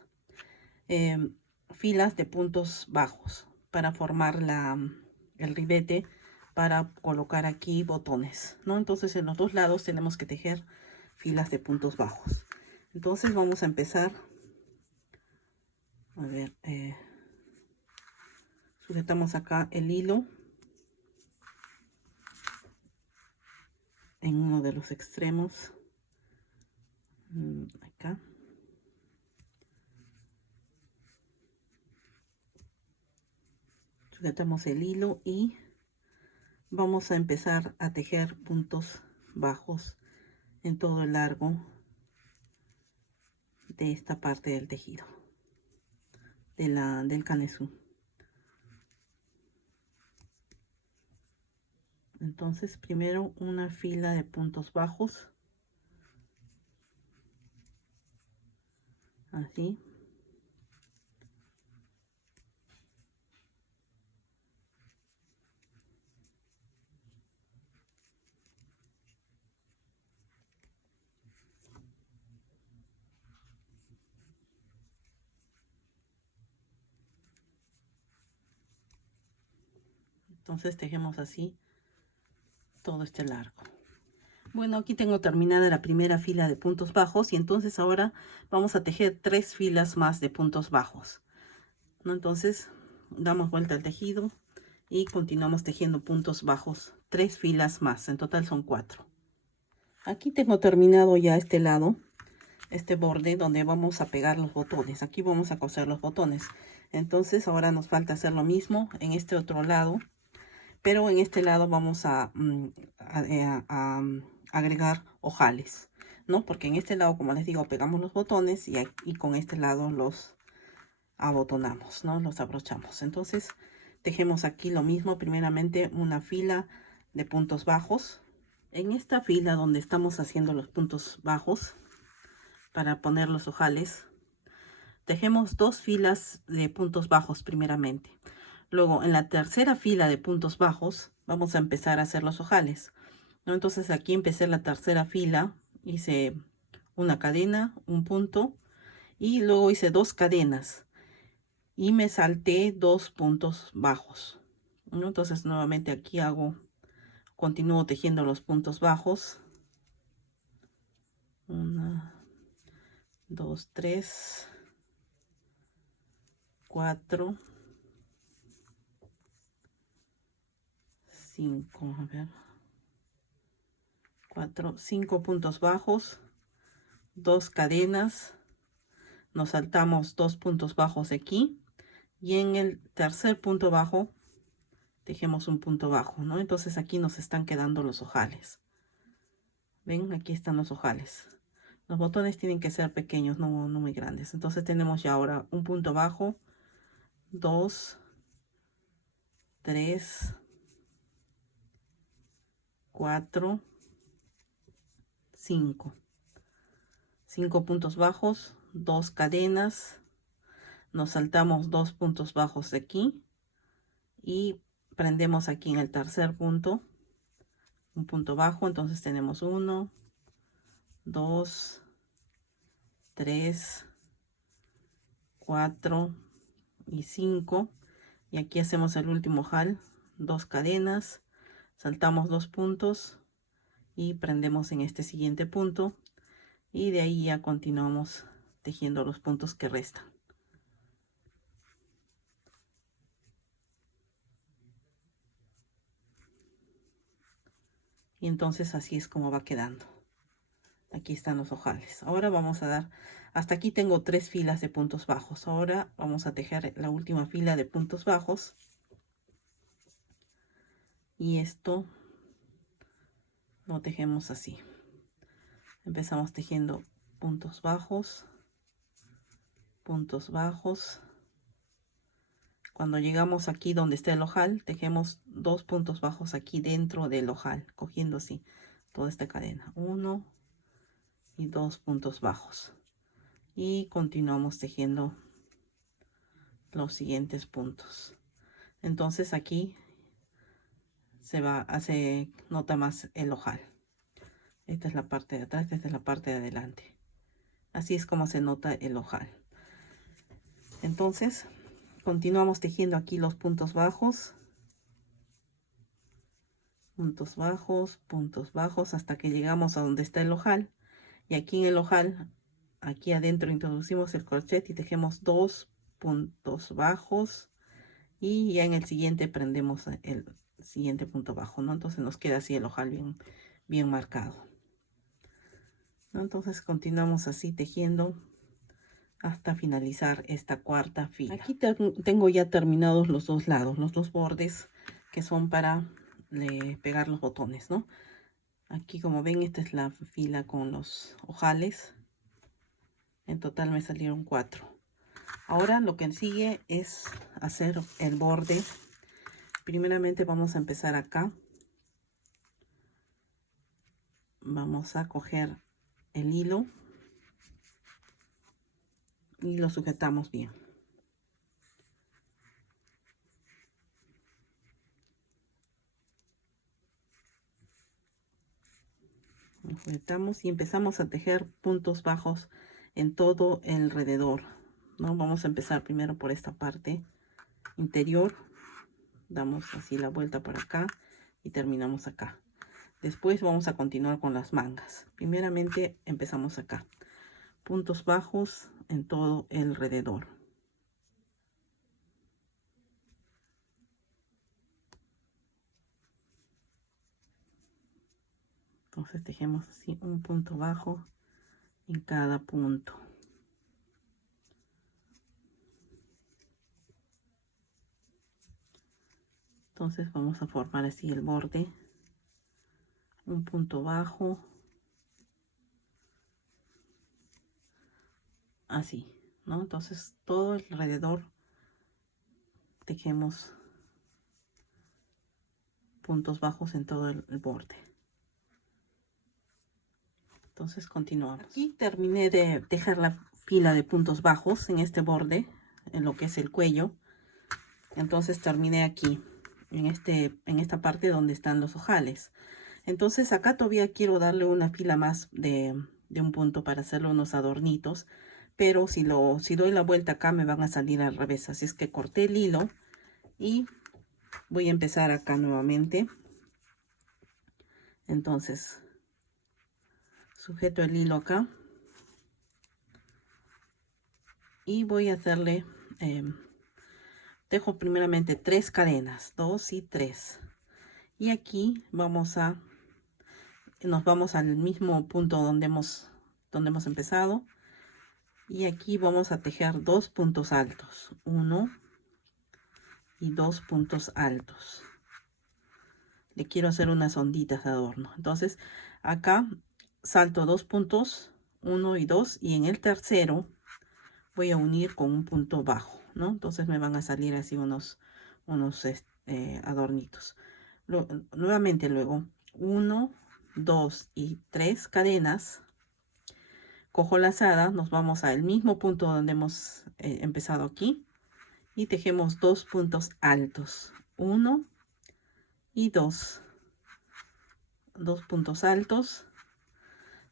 filas de puntos bajos para formar el ribete para colocar aquí botones, ¿no? Entonces en los dos lados tenemos que tejer filas de puntos bajos. Entonces vamos a empezar, a ver, sujetamos acá el hilo en uno de los extremos, acá, sujetamos el hilo y vamos a empezar a tejer puntos bajos en todo el largo de esta parte del tejido del canesú. Entonces primero una fila de puntos bajos, así. Entonces tejemos así todo este largo. Bueno, aquí tengo terminada la primera fila de puntos bajos y entonces ahora vamos a tejer 3 filas más de puntos bajos, ¿no? Entonces damos vuelta al tejido y continuamos tejiendo puntos bajos 3 filas más, en total son 4. Aquí tengo terminado ya este lado, este borde donde vamos a pegar los botones. Aquí vamos a coser los botones. Entonces ahora nos falta hacer lo mismo en este otro lado, pero en este lado vamos a agregar ojales, ¿no? Porque en este lado, como les digo, pegamos los botones y con este lado los abotonamos, ¿no? Los abrochamos. Entonces tejemos aquí lo mismo, primeramente una fila de puntos bajos. En esta fila donde estamos haciendo los puntos bajos para poner los ojales, tejemos 2 filas de puntos bajos primeramente. Luego en la tercera fila de puntos bajos vamos a empezar a hacer los ojales, ¿no? Entonces aquí empecé la tercera fila, hice una cadena, un punto y luego hice 2 cadenas y me salté 2 puntos bajos, ¿no? Entonces nuevamente aquí continúo tejiendo los puntos bajos. 1, 2, 3, 4, 5, a ver, 4, 5 puntos bajos, 2 cadenas, nos saltamos 2 puntos bajos aquí y en el tercer punto bajo tejemos un punto bajo, ¿no? Entonces aquí nos están quedando los ojales. ¿Ven? Aquí están los ojales. Los botones tienen que ser pequeños, no muy grandes. Entonces tenemos ya ahora un punto bajo, 2, 3, 4, 5. 5 puntos bajos, 2 cadenas, nos saltamos 2 puntos bajos de aquí y prendemos aquí en el tercer punto un punto bajo. Entonces tenemos 1, 2, 3, 4 y 5 y aquí hacemos el último ojal, 2 cadenas, saltamos 2 puntos y prendemos en este siguiente punto y de ahí ya continuamos tejiendo los puntos que restan. Y entonces así es como va quedando. Aquí están los ojales. Ahora vamos a dar, hasta aquí tengo 3 filas de puntos bajos. Ahora vamos a tejer la última fila de puntos bajos. Y esto lo tejemos así. Empezamos tejiendo puntos bajos, puntos bajos. Cuando llegamos aquí donde está el ojal, tejemos 2 puntos bajos aquí dentro del ojal, cogiendo así toda esta cadena. 1 y 2 puntos bajos. Y continuamos tejiendo los siguientes puntos. Entonces aquí se nota más el ojal. Esta es la parte de atrás, esta es la parte de adelante. Así es como se nota el ojal. Entonces continuamos tejiendo aquí los puntos bajos, puntos bajos, hasta que llegamos a donde está el ojal. Y aquí en el ojal, aquí adentro introducimos el crochet y tejemos 2 puntos bajos y ya en el siguiente prendemos el siguiente punto bajo, ¿no? Entonces nos queda así el ojal bien marcado, ¿no? Entonces continuamos así tejiendo hasta finalizar esta cuarta fila. Aquí tengo ya terminados los dos lados, los dos bordes que son para pegar los botones, ¿no? Aquí, como ven, esta es la fila con los ojales. En total me salieron 4. Ahora lo que sigue es hacer el borde. Primeramente vamos a empezar acá. Vamos a coger el hilo y lo sujetamos bien. Lo sujetamos y empezamos a tejer puntos bajos en todo el alrededor, ¿no? Vamos a empezar primero por esta parte interior. Damos así la vuelta por acá y terminamos acá. Después vamos a continuar con las mangas. Primeramente empezamos acá. Puntos bajos en todo el alrededor. Entonces tejemos así un punto bajo en cada punto. Entonces vamos a formar así el borde. Un punto bajo. Así, ¿no? Entonces todo alrededor tejemos puntos bajos en todo el borde. Entonces continuamos. Aquí terminé de tejer la fila de puntos bajos en este borde, en lo que es el cuello. Entonces terminé aquí, en esta parte donde están los ojales. Entonces acá todavía quiero darle una fila más de un punto para hacerle unos adornitos. Pero si doy la vuelta acá me van a salir al revés. Así es que corté el hilo y voy a empezar acá nuevamente. Entonces sujeto el hilo acá y voy a hacerle, tejo primeramente 3 cadenas, 2 y 3. Y aquí nos vamos al mismo punto donde hemos empezado. Y aquí vamos a tejer 2 puntos altos, 1 y 2 puntos altos. Le quiero hacer unas onditas de adorno. Entonces acá salto 2 puntos, 1 y 2, y en el tercero voy a unir con un punto bajo, ¿no? Entonces me van a salir así unos adornitos. Nuevamente luego 1, 2 y 3 cadenas. Cojo lazada, nos vamos al mismo punto donde hemos empezado aquí y tejemos 2 puntos altos, 1 y 2. 2 puntos altos.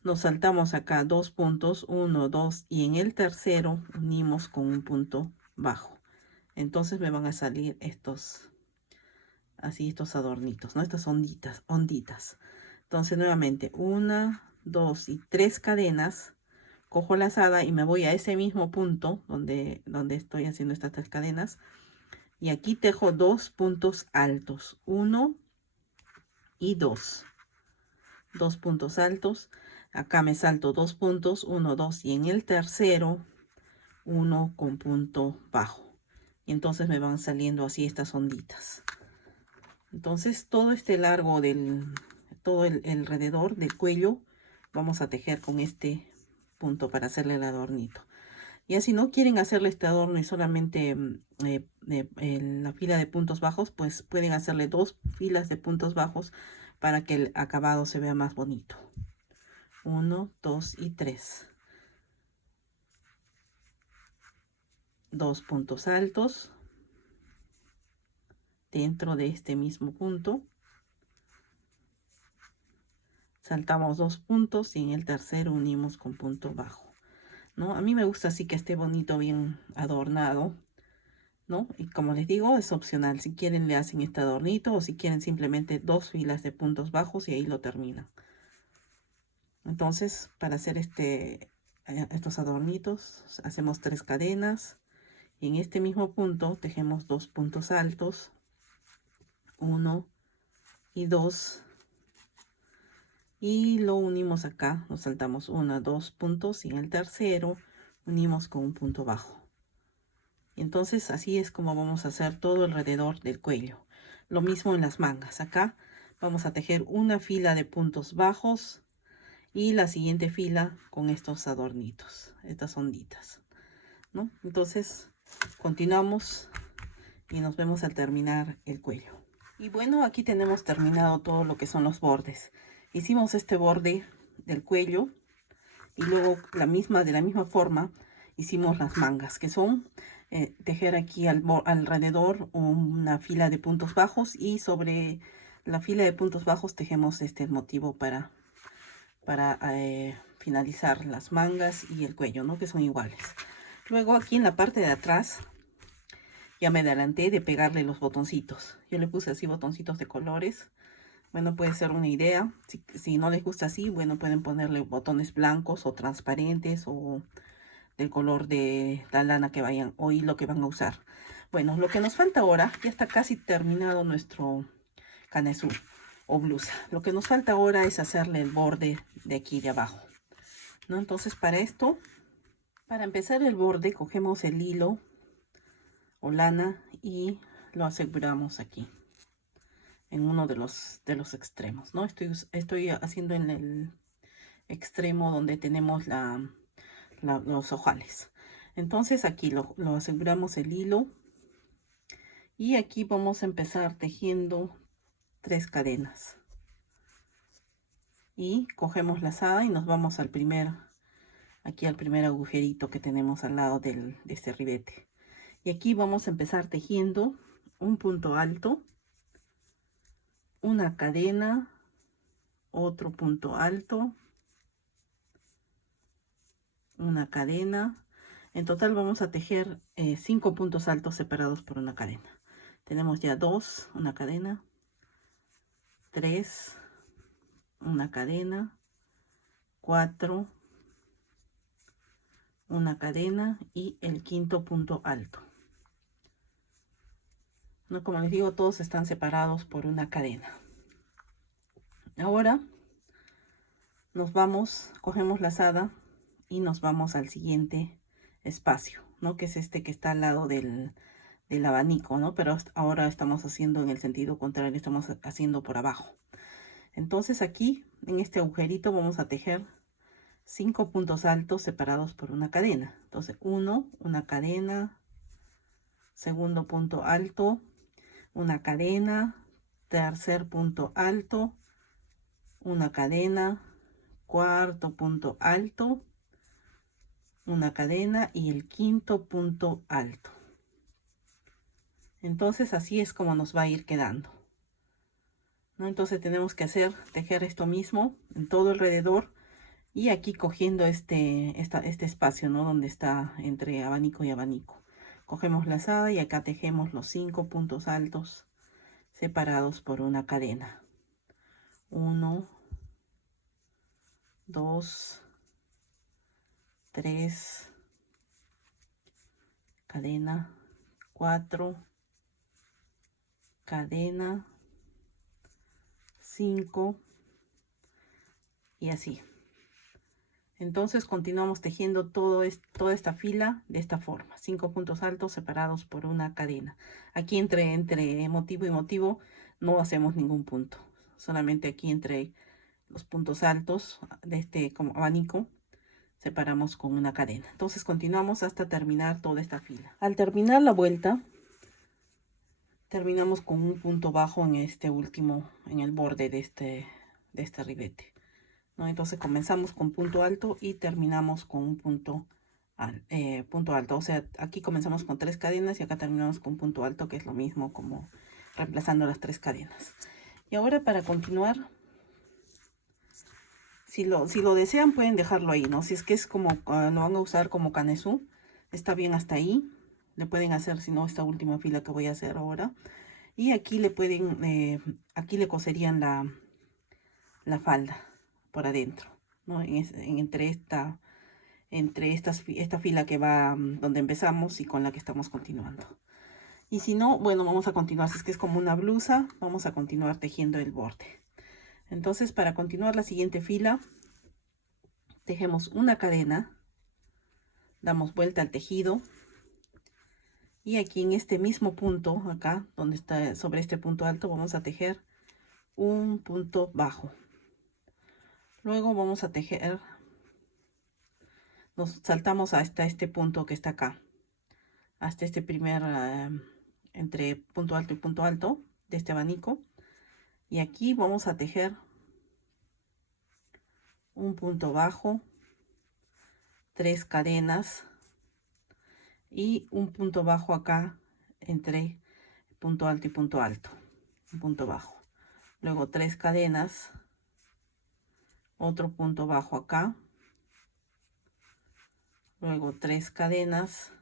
Nos saltamos acá 2 puntos, 1, 2, y en el tercero unimos con un punto bajo. Entonces me van a salir estos adornitos, ¿no? Estas onditas. Entonces nuevamente 1, 2 y 3 cadenas. Cojo lazada y me voy a ese mismo punto donde estoy haciendo estas 3 cadenas. Y aquí tejo 2 puntos altos, 1 y 2. 2 puntos altos. Acá me salto 2 puntos, 1, 2, y en el tercero 1 con punto bajo. Y entonces me van saliendo así estas onditas. Entonces todo este largo todo el alrededor del cuello vamos a tejer con este punto para hacerle el adornito. Ya si no quieren hacerle este adorno y solamente la fila de puntos bajos, pues pueden hacerle 2 filas de puntos bajos para que el acabado se vea más bonito. 1, 2 y 3. 2 puntos altos dentro de este mismo punto. Saltamos 2 puntos y en el tercero unimos con punto bajo, ¿no? A mí me gusta así que esté bonito, bien adornado, ¿no? Y como les digo, es opcional. Si quieren le hacen este adornito, o si quieren simplemente 2 filas de puntos bajos y ahí lo terminan. Entonces, para hacer estos adornitos, hacemos 3 cadenas. Y en este mismo punto tejemos 2 puntos altos, 1 y 2. Y lo unimos acá, nos saltamos 1, 2 puntos y en el tercero unimos con un punto bajo. Y entonces así es como vamos a hacer todo alrededor del cuello. Lo mismo en las mangas. Acá vamos a tejer una fila de puntos bajos y la siguiente fila con estos adornitos, estas onditas, ¿no? Entonces continuamos y nos vemos al terminar el cuello. Y bueno, aquí tenemos terminado todo lo que son los bordes. Hicimos este borde del cuello y luego de la misma forma hicimos las mangas, que son tejer aquí alrededor una fila de puntos bajos, y sobre la fila de puntos bajos tejemos este motivo para finalizar las mangas y el cuello, ¿no? Que son iguales. Luego aquí en la parte de atrás ya me adelanté de pegarle los botoncitos. Yo le puse así botoncitos de colores. Bueno, puede ser una idea. Si no les gusta así, bueno, pueden ponerle botones blancos o transparentes o del color de la lana que vayan o hilo que van a usar. Bueno, lo que nos falta ahora, ya está casi terminado nuestro canesú o blusa. Lo que nos falta ahora es hacerle el borde de aquí de abajo, ¿no? Entonces para esto, para empezar el borde, cogemos el hilo o lana y lo aseguramos aquí en uno de los extremos, ¿no? Estoy haciendo en el extremo donde tenemos los ojales. Entonces aquí lo aseguramos el hilo y aquí vamos a empezar tejiendo 3 cadenas y cogemos lazada y nos vamos al primer agujerito que tenemos al lado de este ribete. Y aquí vamos a empezar tejiendo un punto alto, una cadena, otro punto alto, una cadena. En total vamos a tejer 5 puntos altos separados por una cadena. Tenemos ya 2, una cadena, 3, una cadena, 4, una cadena y el quinto punto alto. No, como les digo, todos están separados por una cadena. Ahora nos vamos, cogemos lazada y nos vamos al siguiente espacio, ¿no? Que es este que está al lado del abanico, ¿no? Pero ahora estamos haciendo en el sentido contrario, estamos haciendo por abajo. Entonces aquí, en este agujerito, vamos a tejer 5 puntos altos separados por una cadena. Entonces, una cadena, segundo punto alto, una cadena, tercer punto alto, una cadena, cuarto punto alto, una cadena y el quinto punto alto. Entonces así es como nos va a ir quedando, ¿no? Entonces tenemos que tejer esto mismo en todo alrededor y aquí cogiendo este espacio, ¿no? Donde está entre abanico y abanico. Cogemos lazada y acá tejemos los 5 puntos altos separados por una cadena. 1, 2, 3, cadena, 4, cadena, 5 y así. Entonces continuamos tejiendo toda esta fila de esta forma, 5 puntos altos separados por una cadena. Aquí entre motivo y motivo no hacemos ningún punto, solamente aquí entre los puntos altos de este como abanico separamos con una cadena. Entonces continuamos hasta terminar toda esta fila. Al terminar la vuelta, terminamos con un punto bajo en este último, en el borde de este ribete, ¿no? Entonces comenzamos con punto alto y terminamos con un punto alto. O sea, aquí comenzamos con 3 cadenas y acá terminamos con punto alto, que es lo mismo como reemplazando las 3 cadenas. Y ahora para continuar, si lo desean pueden dejarlo ahí, ¿no? Si es que es como lo van a usar como canesú, está bien hasta ahí. Le pueden hacer, si no, esta última fila que voy a hacer ahora. Y aquí le aquí le coserían la falda por adentro, ¿no? Entre esta fila que va donde empezamos y con la que estamos continuando. Y si no, bueno, vamos a continuar. Si es que es como una blusa, vamos a continuar tejiendo el borde. Entonces, para continuar la siguiente fila, tejemos una cadena, damos vuelta al tejido y aquí en este mismo punto, acá donde está sobre este punto alto, vamos a tejer un punto bajo. Luego vamos a tejer, nos saltamos hasta este punto que está acá, hasta este primer entre punto alto y punto alto de este abanico, y aquí vamos a tejer un punto bajo, 3 cadenas y un punto bajo acá entre punto alto y punto alto, un punto bajo, luego 3 cadenas, otro punto bajo acá, luego 3 cadenas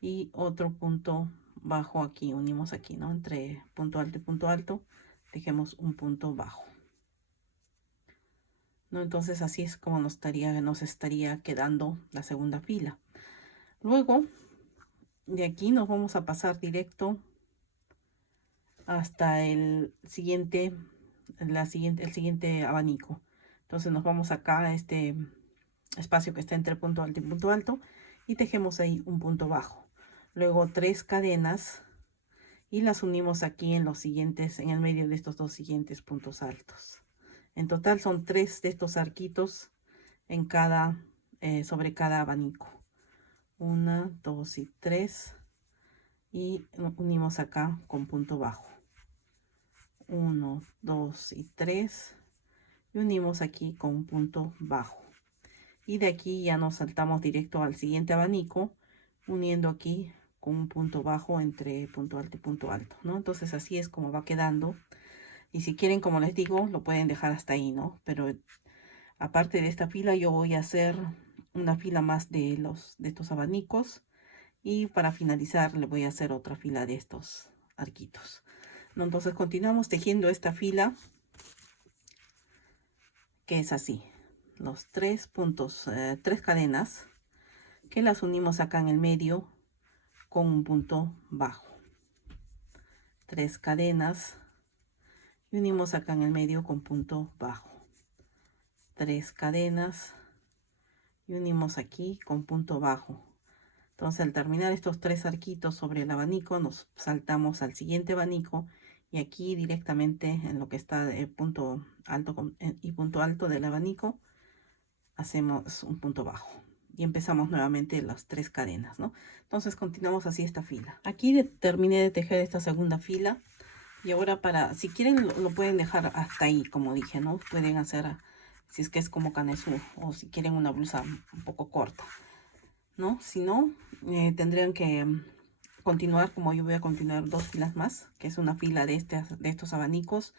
y otro punto bajo aquí, unimos aquí, ¿no? Entre punto alto y punto alto tejemos un punto bajo, ¿no? Entonces así es como nos estaría quedando la segunda fila. Luego de aquí nos vamos a pasar directo hasta el siguiente abanico. Entonces nos vamos acá a este espacio que está entre punto alto y punto alto y tejemos ahí un punto bajo, luego 3 cadenas y las unimos aquí en los siguientes, en el medio de estos dos siguientes puntos altos. En total son 3 de estos arquitos en cada sobre cada abanico, 1, 2 y 3, y unimos acá con punto bajo, 1, 2 y 3, y unimos aquí con un punto bajo, y de aquí ya nos saltamos directo al siguiente abanico uniendo aquí con un punto bajo entre punto alto y punto alto, ¿no? Entonces así es como va quedando, y si quieren, como les digo, lo pueden dejar hasta ahí, ¿no? Pero aparte de esta fila yo voy a hacer una fila más de estos abanicos, y para finalizar le voy a hacer otra fila de estos arquitos, ¿no? Entonces continuamos tejiendo esta fila que es así, los 3 puntos, 3 cadenas que las unimos acá en el medio con un punto bajo, 3 cadenas y unimos acá en el medio con punto bajo, 3 cadenas y unimos aquí con punto bajo. Entonces al terminar estos 3 arquitos sobre el abanico nos saltamos al siguiente abanico, y aquí directamente en lo que está de punto alto y punto alto del abanico hacemos un punto bajo y empezamos nuevamente las 3 cadenas, ¿no? Entonces continuamos así esta fila. Aquí terminé de tejer esta segunda fila, y ahora si quieren lo pueden dejar hasta ahí, como dije, ¿no? Pueden hacer, si es que es como canesú, o si quieren una blusa un poco corta, ¿no? Si no, tendrían que continuar, como yo voy a continuar 2 filas más, que es una fila de estos abanicos,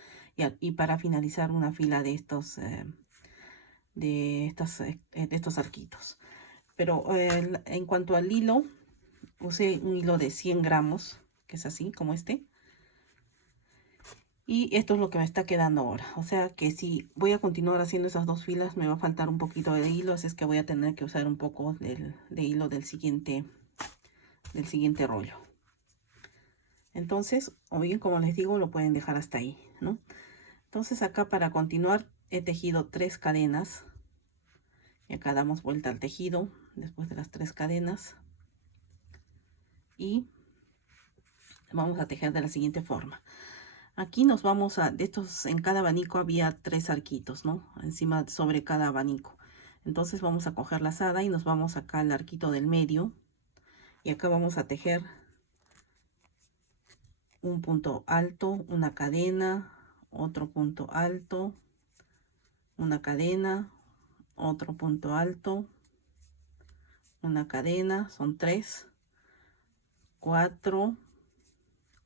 y para finalizar una fila de estos arquitos. Pero en cuanto al hilo, usé un hilo de 100 gramos, que es así como este, y esto es lo que me está quedando ahora. O sea que si voy a continuar haciendo esas 2 filas me va a faltar un poquito de hilo, así es que voy a tener que usar un poco de hilo del siguiente rollo. Entonces, o bien, como les digo, lo pueden dejar hasta ahí, ¿no? Entonces acá para continuar he tejido 3 cadenas, y acá damos vuelta al tejido después de las 3 cadenas y vamos a tejer de la siguiente forma. Aquí nos vamos en cada abanico había 3 arquitos, ¿no? Encima, sobre cada abanico. Entonces vamos a coger la lazada y nos vamos acá al arquito del medio, y acá vamos a tejer un punto alto, una cadena, otro punto alto, una cadena, otro punto alto, una cadena, son 3, 4,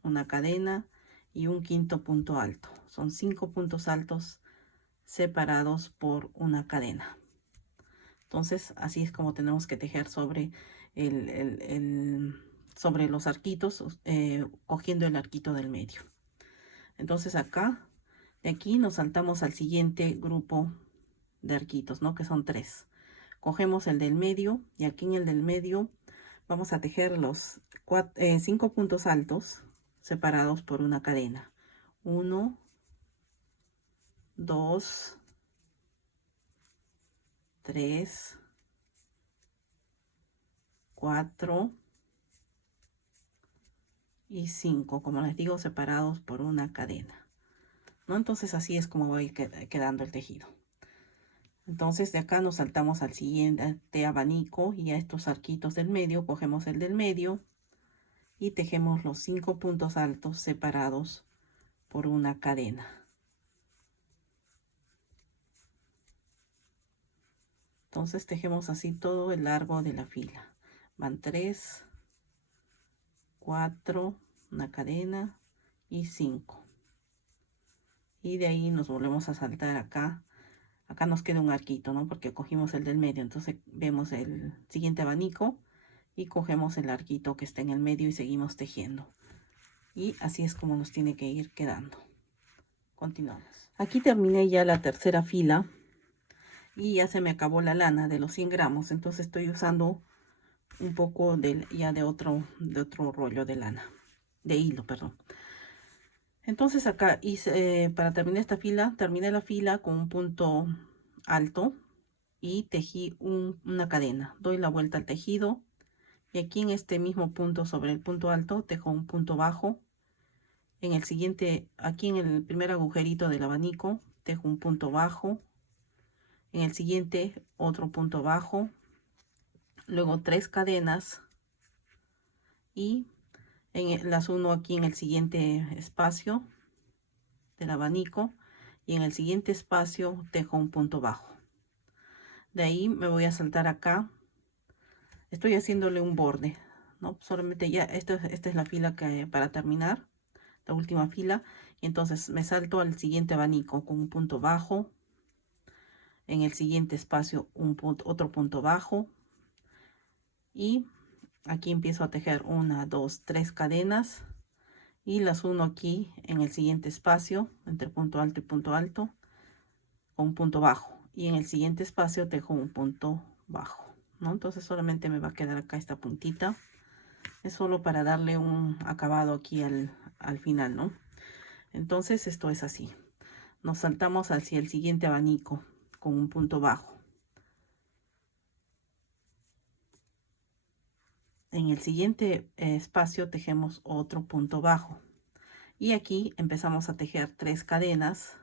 una cadena y un quinto punto alto. Son 5 puntos altos separados por una cadena. Entonces así es como tenemos que tejer sobre sobre los arquitos, cogiendo el arquito del medio. Entonces acá, de aquí nos saltamos al siguiente grupo de arquitos, ¿no? Que son 3. Cogemos el del medio, y aquí en el del medio vamos a tejer los 5 puntos altos separados por una cadena. 1, 2, 3, 4 y 5, como les digo, separados por una cadena, ¿no? Entonces así es como va a ir quedando el tejido. Entonces de acá nos saltamos al siguiente abanico y a estos arquitos del medio, cogemos el del medio y tejemos los 5 puntos altos separados por una cadena. Entonces tejemos así todo el largo de la fila. Van 3, 4, una cadena y 5. Y de ahí nos volvemos a saltar acá. Acá nos queda un arquito, ¿no? Porque cogimos el del medio. Entonces vemos el siguiente abanico y cogemos el arquito que está en el medio y seguimos tejiendo. Y así es como nos tiene que ir quedando. Continuamos. Aquí terminé ya la tercera fila y ya se me acabó la lana de los 100 gramos. Entonces estoy usando un poco de otro rollo de lana, de hilo, perdón. Entonces acá hice, para terminar esta fila, terminé la fila con un punto alto y tejí una cadena. Doy la vuelta al tejido y aquí en este mismo punto sobre el punto alto tejo un punto bajo. En el siguiente, aquí en el primer agujerito del abanico, tejo un punto bajo. En el siguiente, otro punto bajo. Luego 3 cadenas y las uno aquí en el siguiente espacio del abanico y en el siguiente espacio tejo un punto bajo. De ahí me voy a saltar acá. Estoy haciéndole un borde, ¿no? Solamente ya esta es la fila que para terminar, la última fila. Y entonces me salto al siguiente abanico con un punto bajo. En el siguiente espacio otro punto bajo. Y aquí empiezo a tejer 1, 2, 3 cadenas. Y las uno aquí en el siguiente espacio, entre punto alto y punto alto, con un punto bajo. Y en el siguiente espacio tejo un punto bajo, ¿no? Entonces solamente me va a quedar acá esta puntita. Es solo para darle un acabado aquí al final, ¿no? Entonces esto es así. Nos saltamos hacia el siguiente abanico con un punto bajo. En el siguiente espacio tejemos otro punto bajo. Y aquí empezamos a tejer 3 cadenas.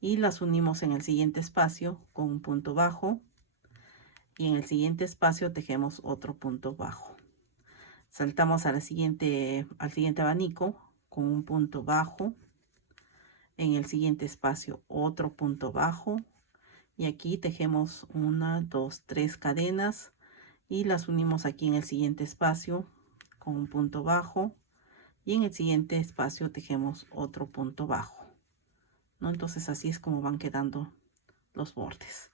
Y las unimos en el siguiente espacio con un punto bajo. Y en el siguiente espacio tejemos otro punto bajo. Saltamos al siguiente abanico con un punto bajo. En el siguiente espacio otro punto bajo. Y aquí tejemos 1, 2, 3 cadenas. Y las unimos aquí en el siguiente espacio con un punto bajo. Y en el siguiente espacio tejemos otro punto bajo, ¿no? Entonces así es como van quedando los bordes,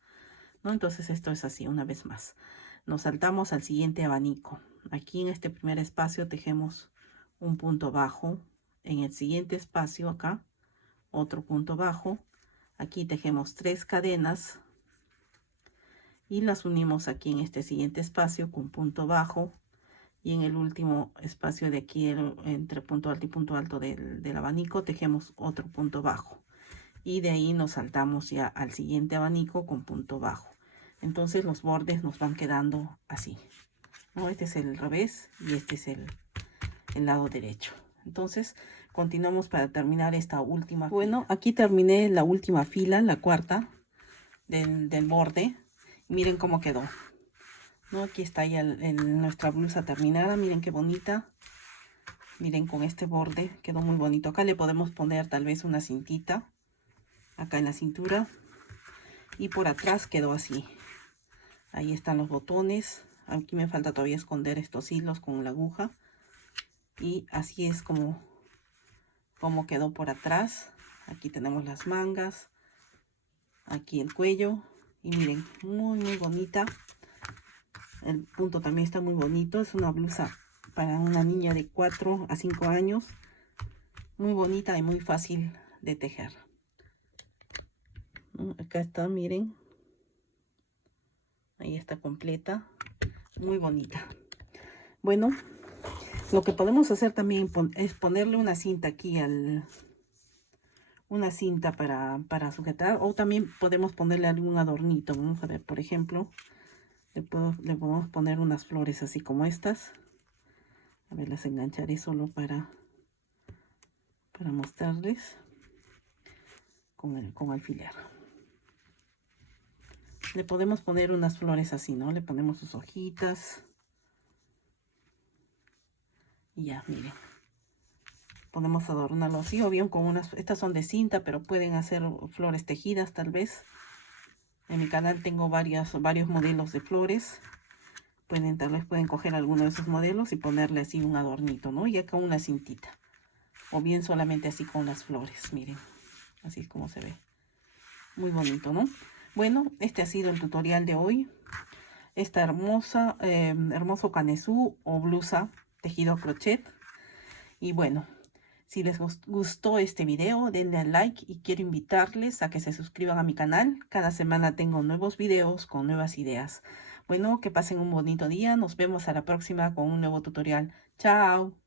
¿no? Entonces esto es así una vez más. Nos saltamos al siguiente abanico. Aquí en este primer espacio tejemos un punto bajo. En el siguiente espacio acá otro punto bajo. Aquí tejemos 3 cadenas y las unimos aquí en este siguiente espacio con punto bajo. Y en el último espacio de aquí, entre punto alto y punto alto del abanico, tejemos otro punto bajo. Y de ahí nos saltamos ya al siguiente abanico con punto bajo. Entonces los bordes nos van quedando así, ¿no? Este es el revés y este es el lado derecho. Entonces continuamos para terminar esta última fila. Bueno, aquí terminé la última fila, la cuarta del borde. Miren cómo quedó, ¿no? Aquí está ya nuestra blusa terminada. Miren qué bonita. Miren, con este borde quedó muy bonito. Acá le podemos poner tal vez una cintita acá en la cintura y por atrás quedó así. Ahí están los botones. Aquí me falta todavía esconder estos hilos con la aguja y así es como quedó por atrás. Aquí tenemos las mangas, aquí el cuello y miren, muy bonita. El punto también está muy bonito. Es una blusa para una niña de 4 a 5 años. Muy bonita y muy fácil de tejer. Acá está, miren. Ahí está completa. Muy bonita. Bueno, lo que podemos hacer también es ponerle una cinta aquí una cinta para sujetar. O también podemos ponerle algún adornito. Vamos a ver, por ejemplo. Le podemos poner unas flores así como estas. A ver, las engancharé solo para mostrarles con alfiler. Le podemos poner unas flores así, ¿no? Le ponemos sus hojitas. Y ya, miren. Podemos adornarlo así o bien con unas... Estas son de cinta, pero pueden hacer flores tejidas tal vez. En mi canal tengo varios modelos de flores. Tal vez pueden coger alguno de esos modelos y ponerle así un adornito, ¿no? Ya con una cintita. O bien solamente así con las flores, miren. Así es como se ve. Muy bonito, ¿no? Bueno, este ha sido el tutorial de hoy. Esta hermoso canesú o blusa tejido a crochet. Y bueno, si les gustó este video, denle al like y quiero invitarles a que se suscriban a mi canal. Cada semana tengo nuevos videos con nuevas ideas. Bueno, que pasen un bonito día. Nos vemos a la próxima con un nuevo tutorial. Chao.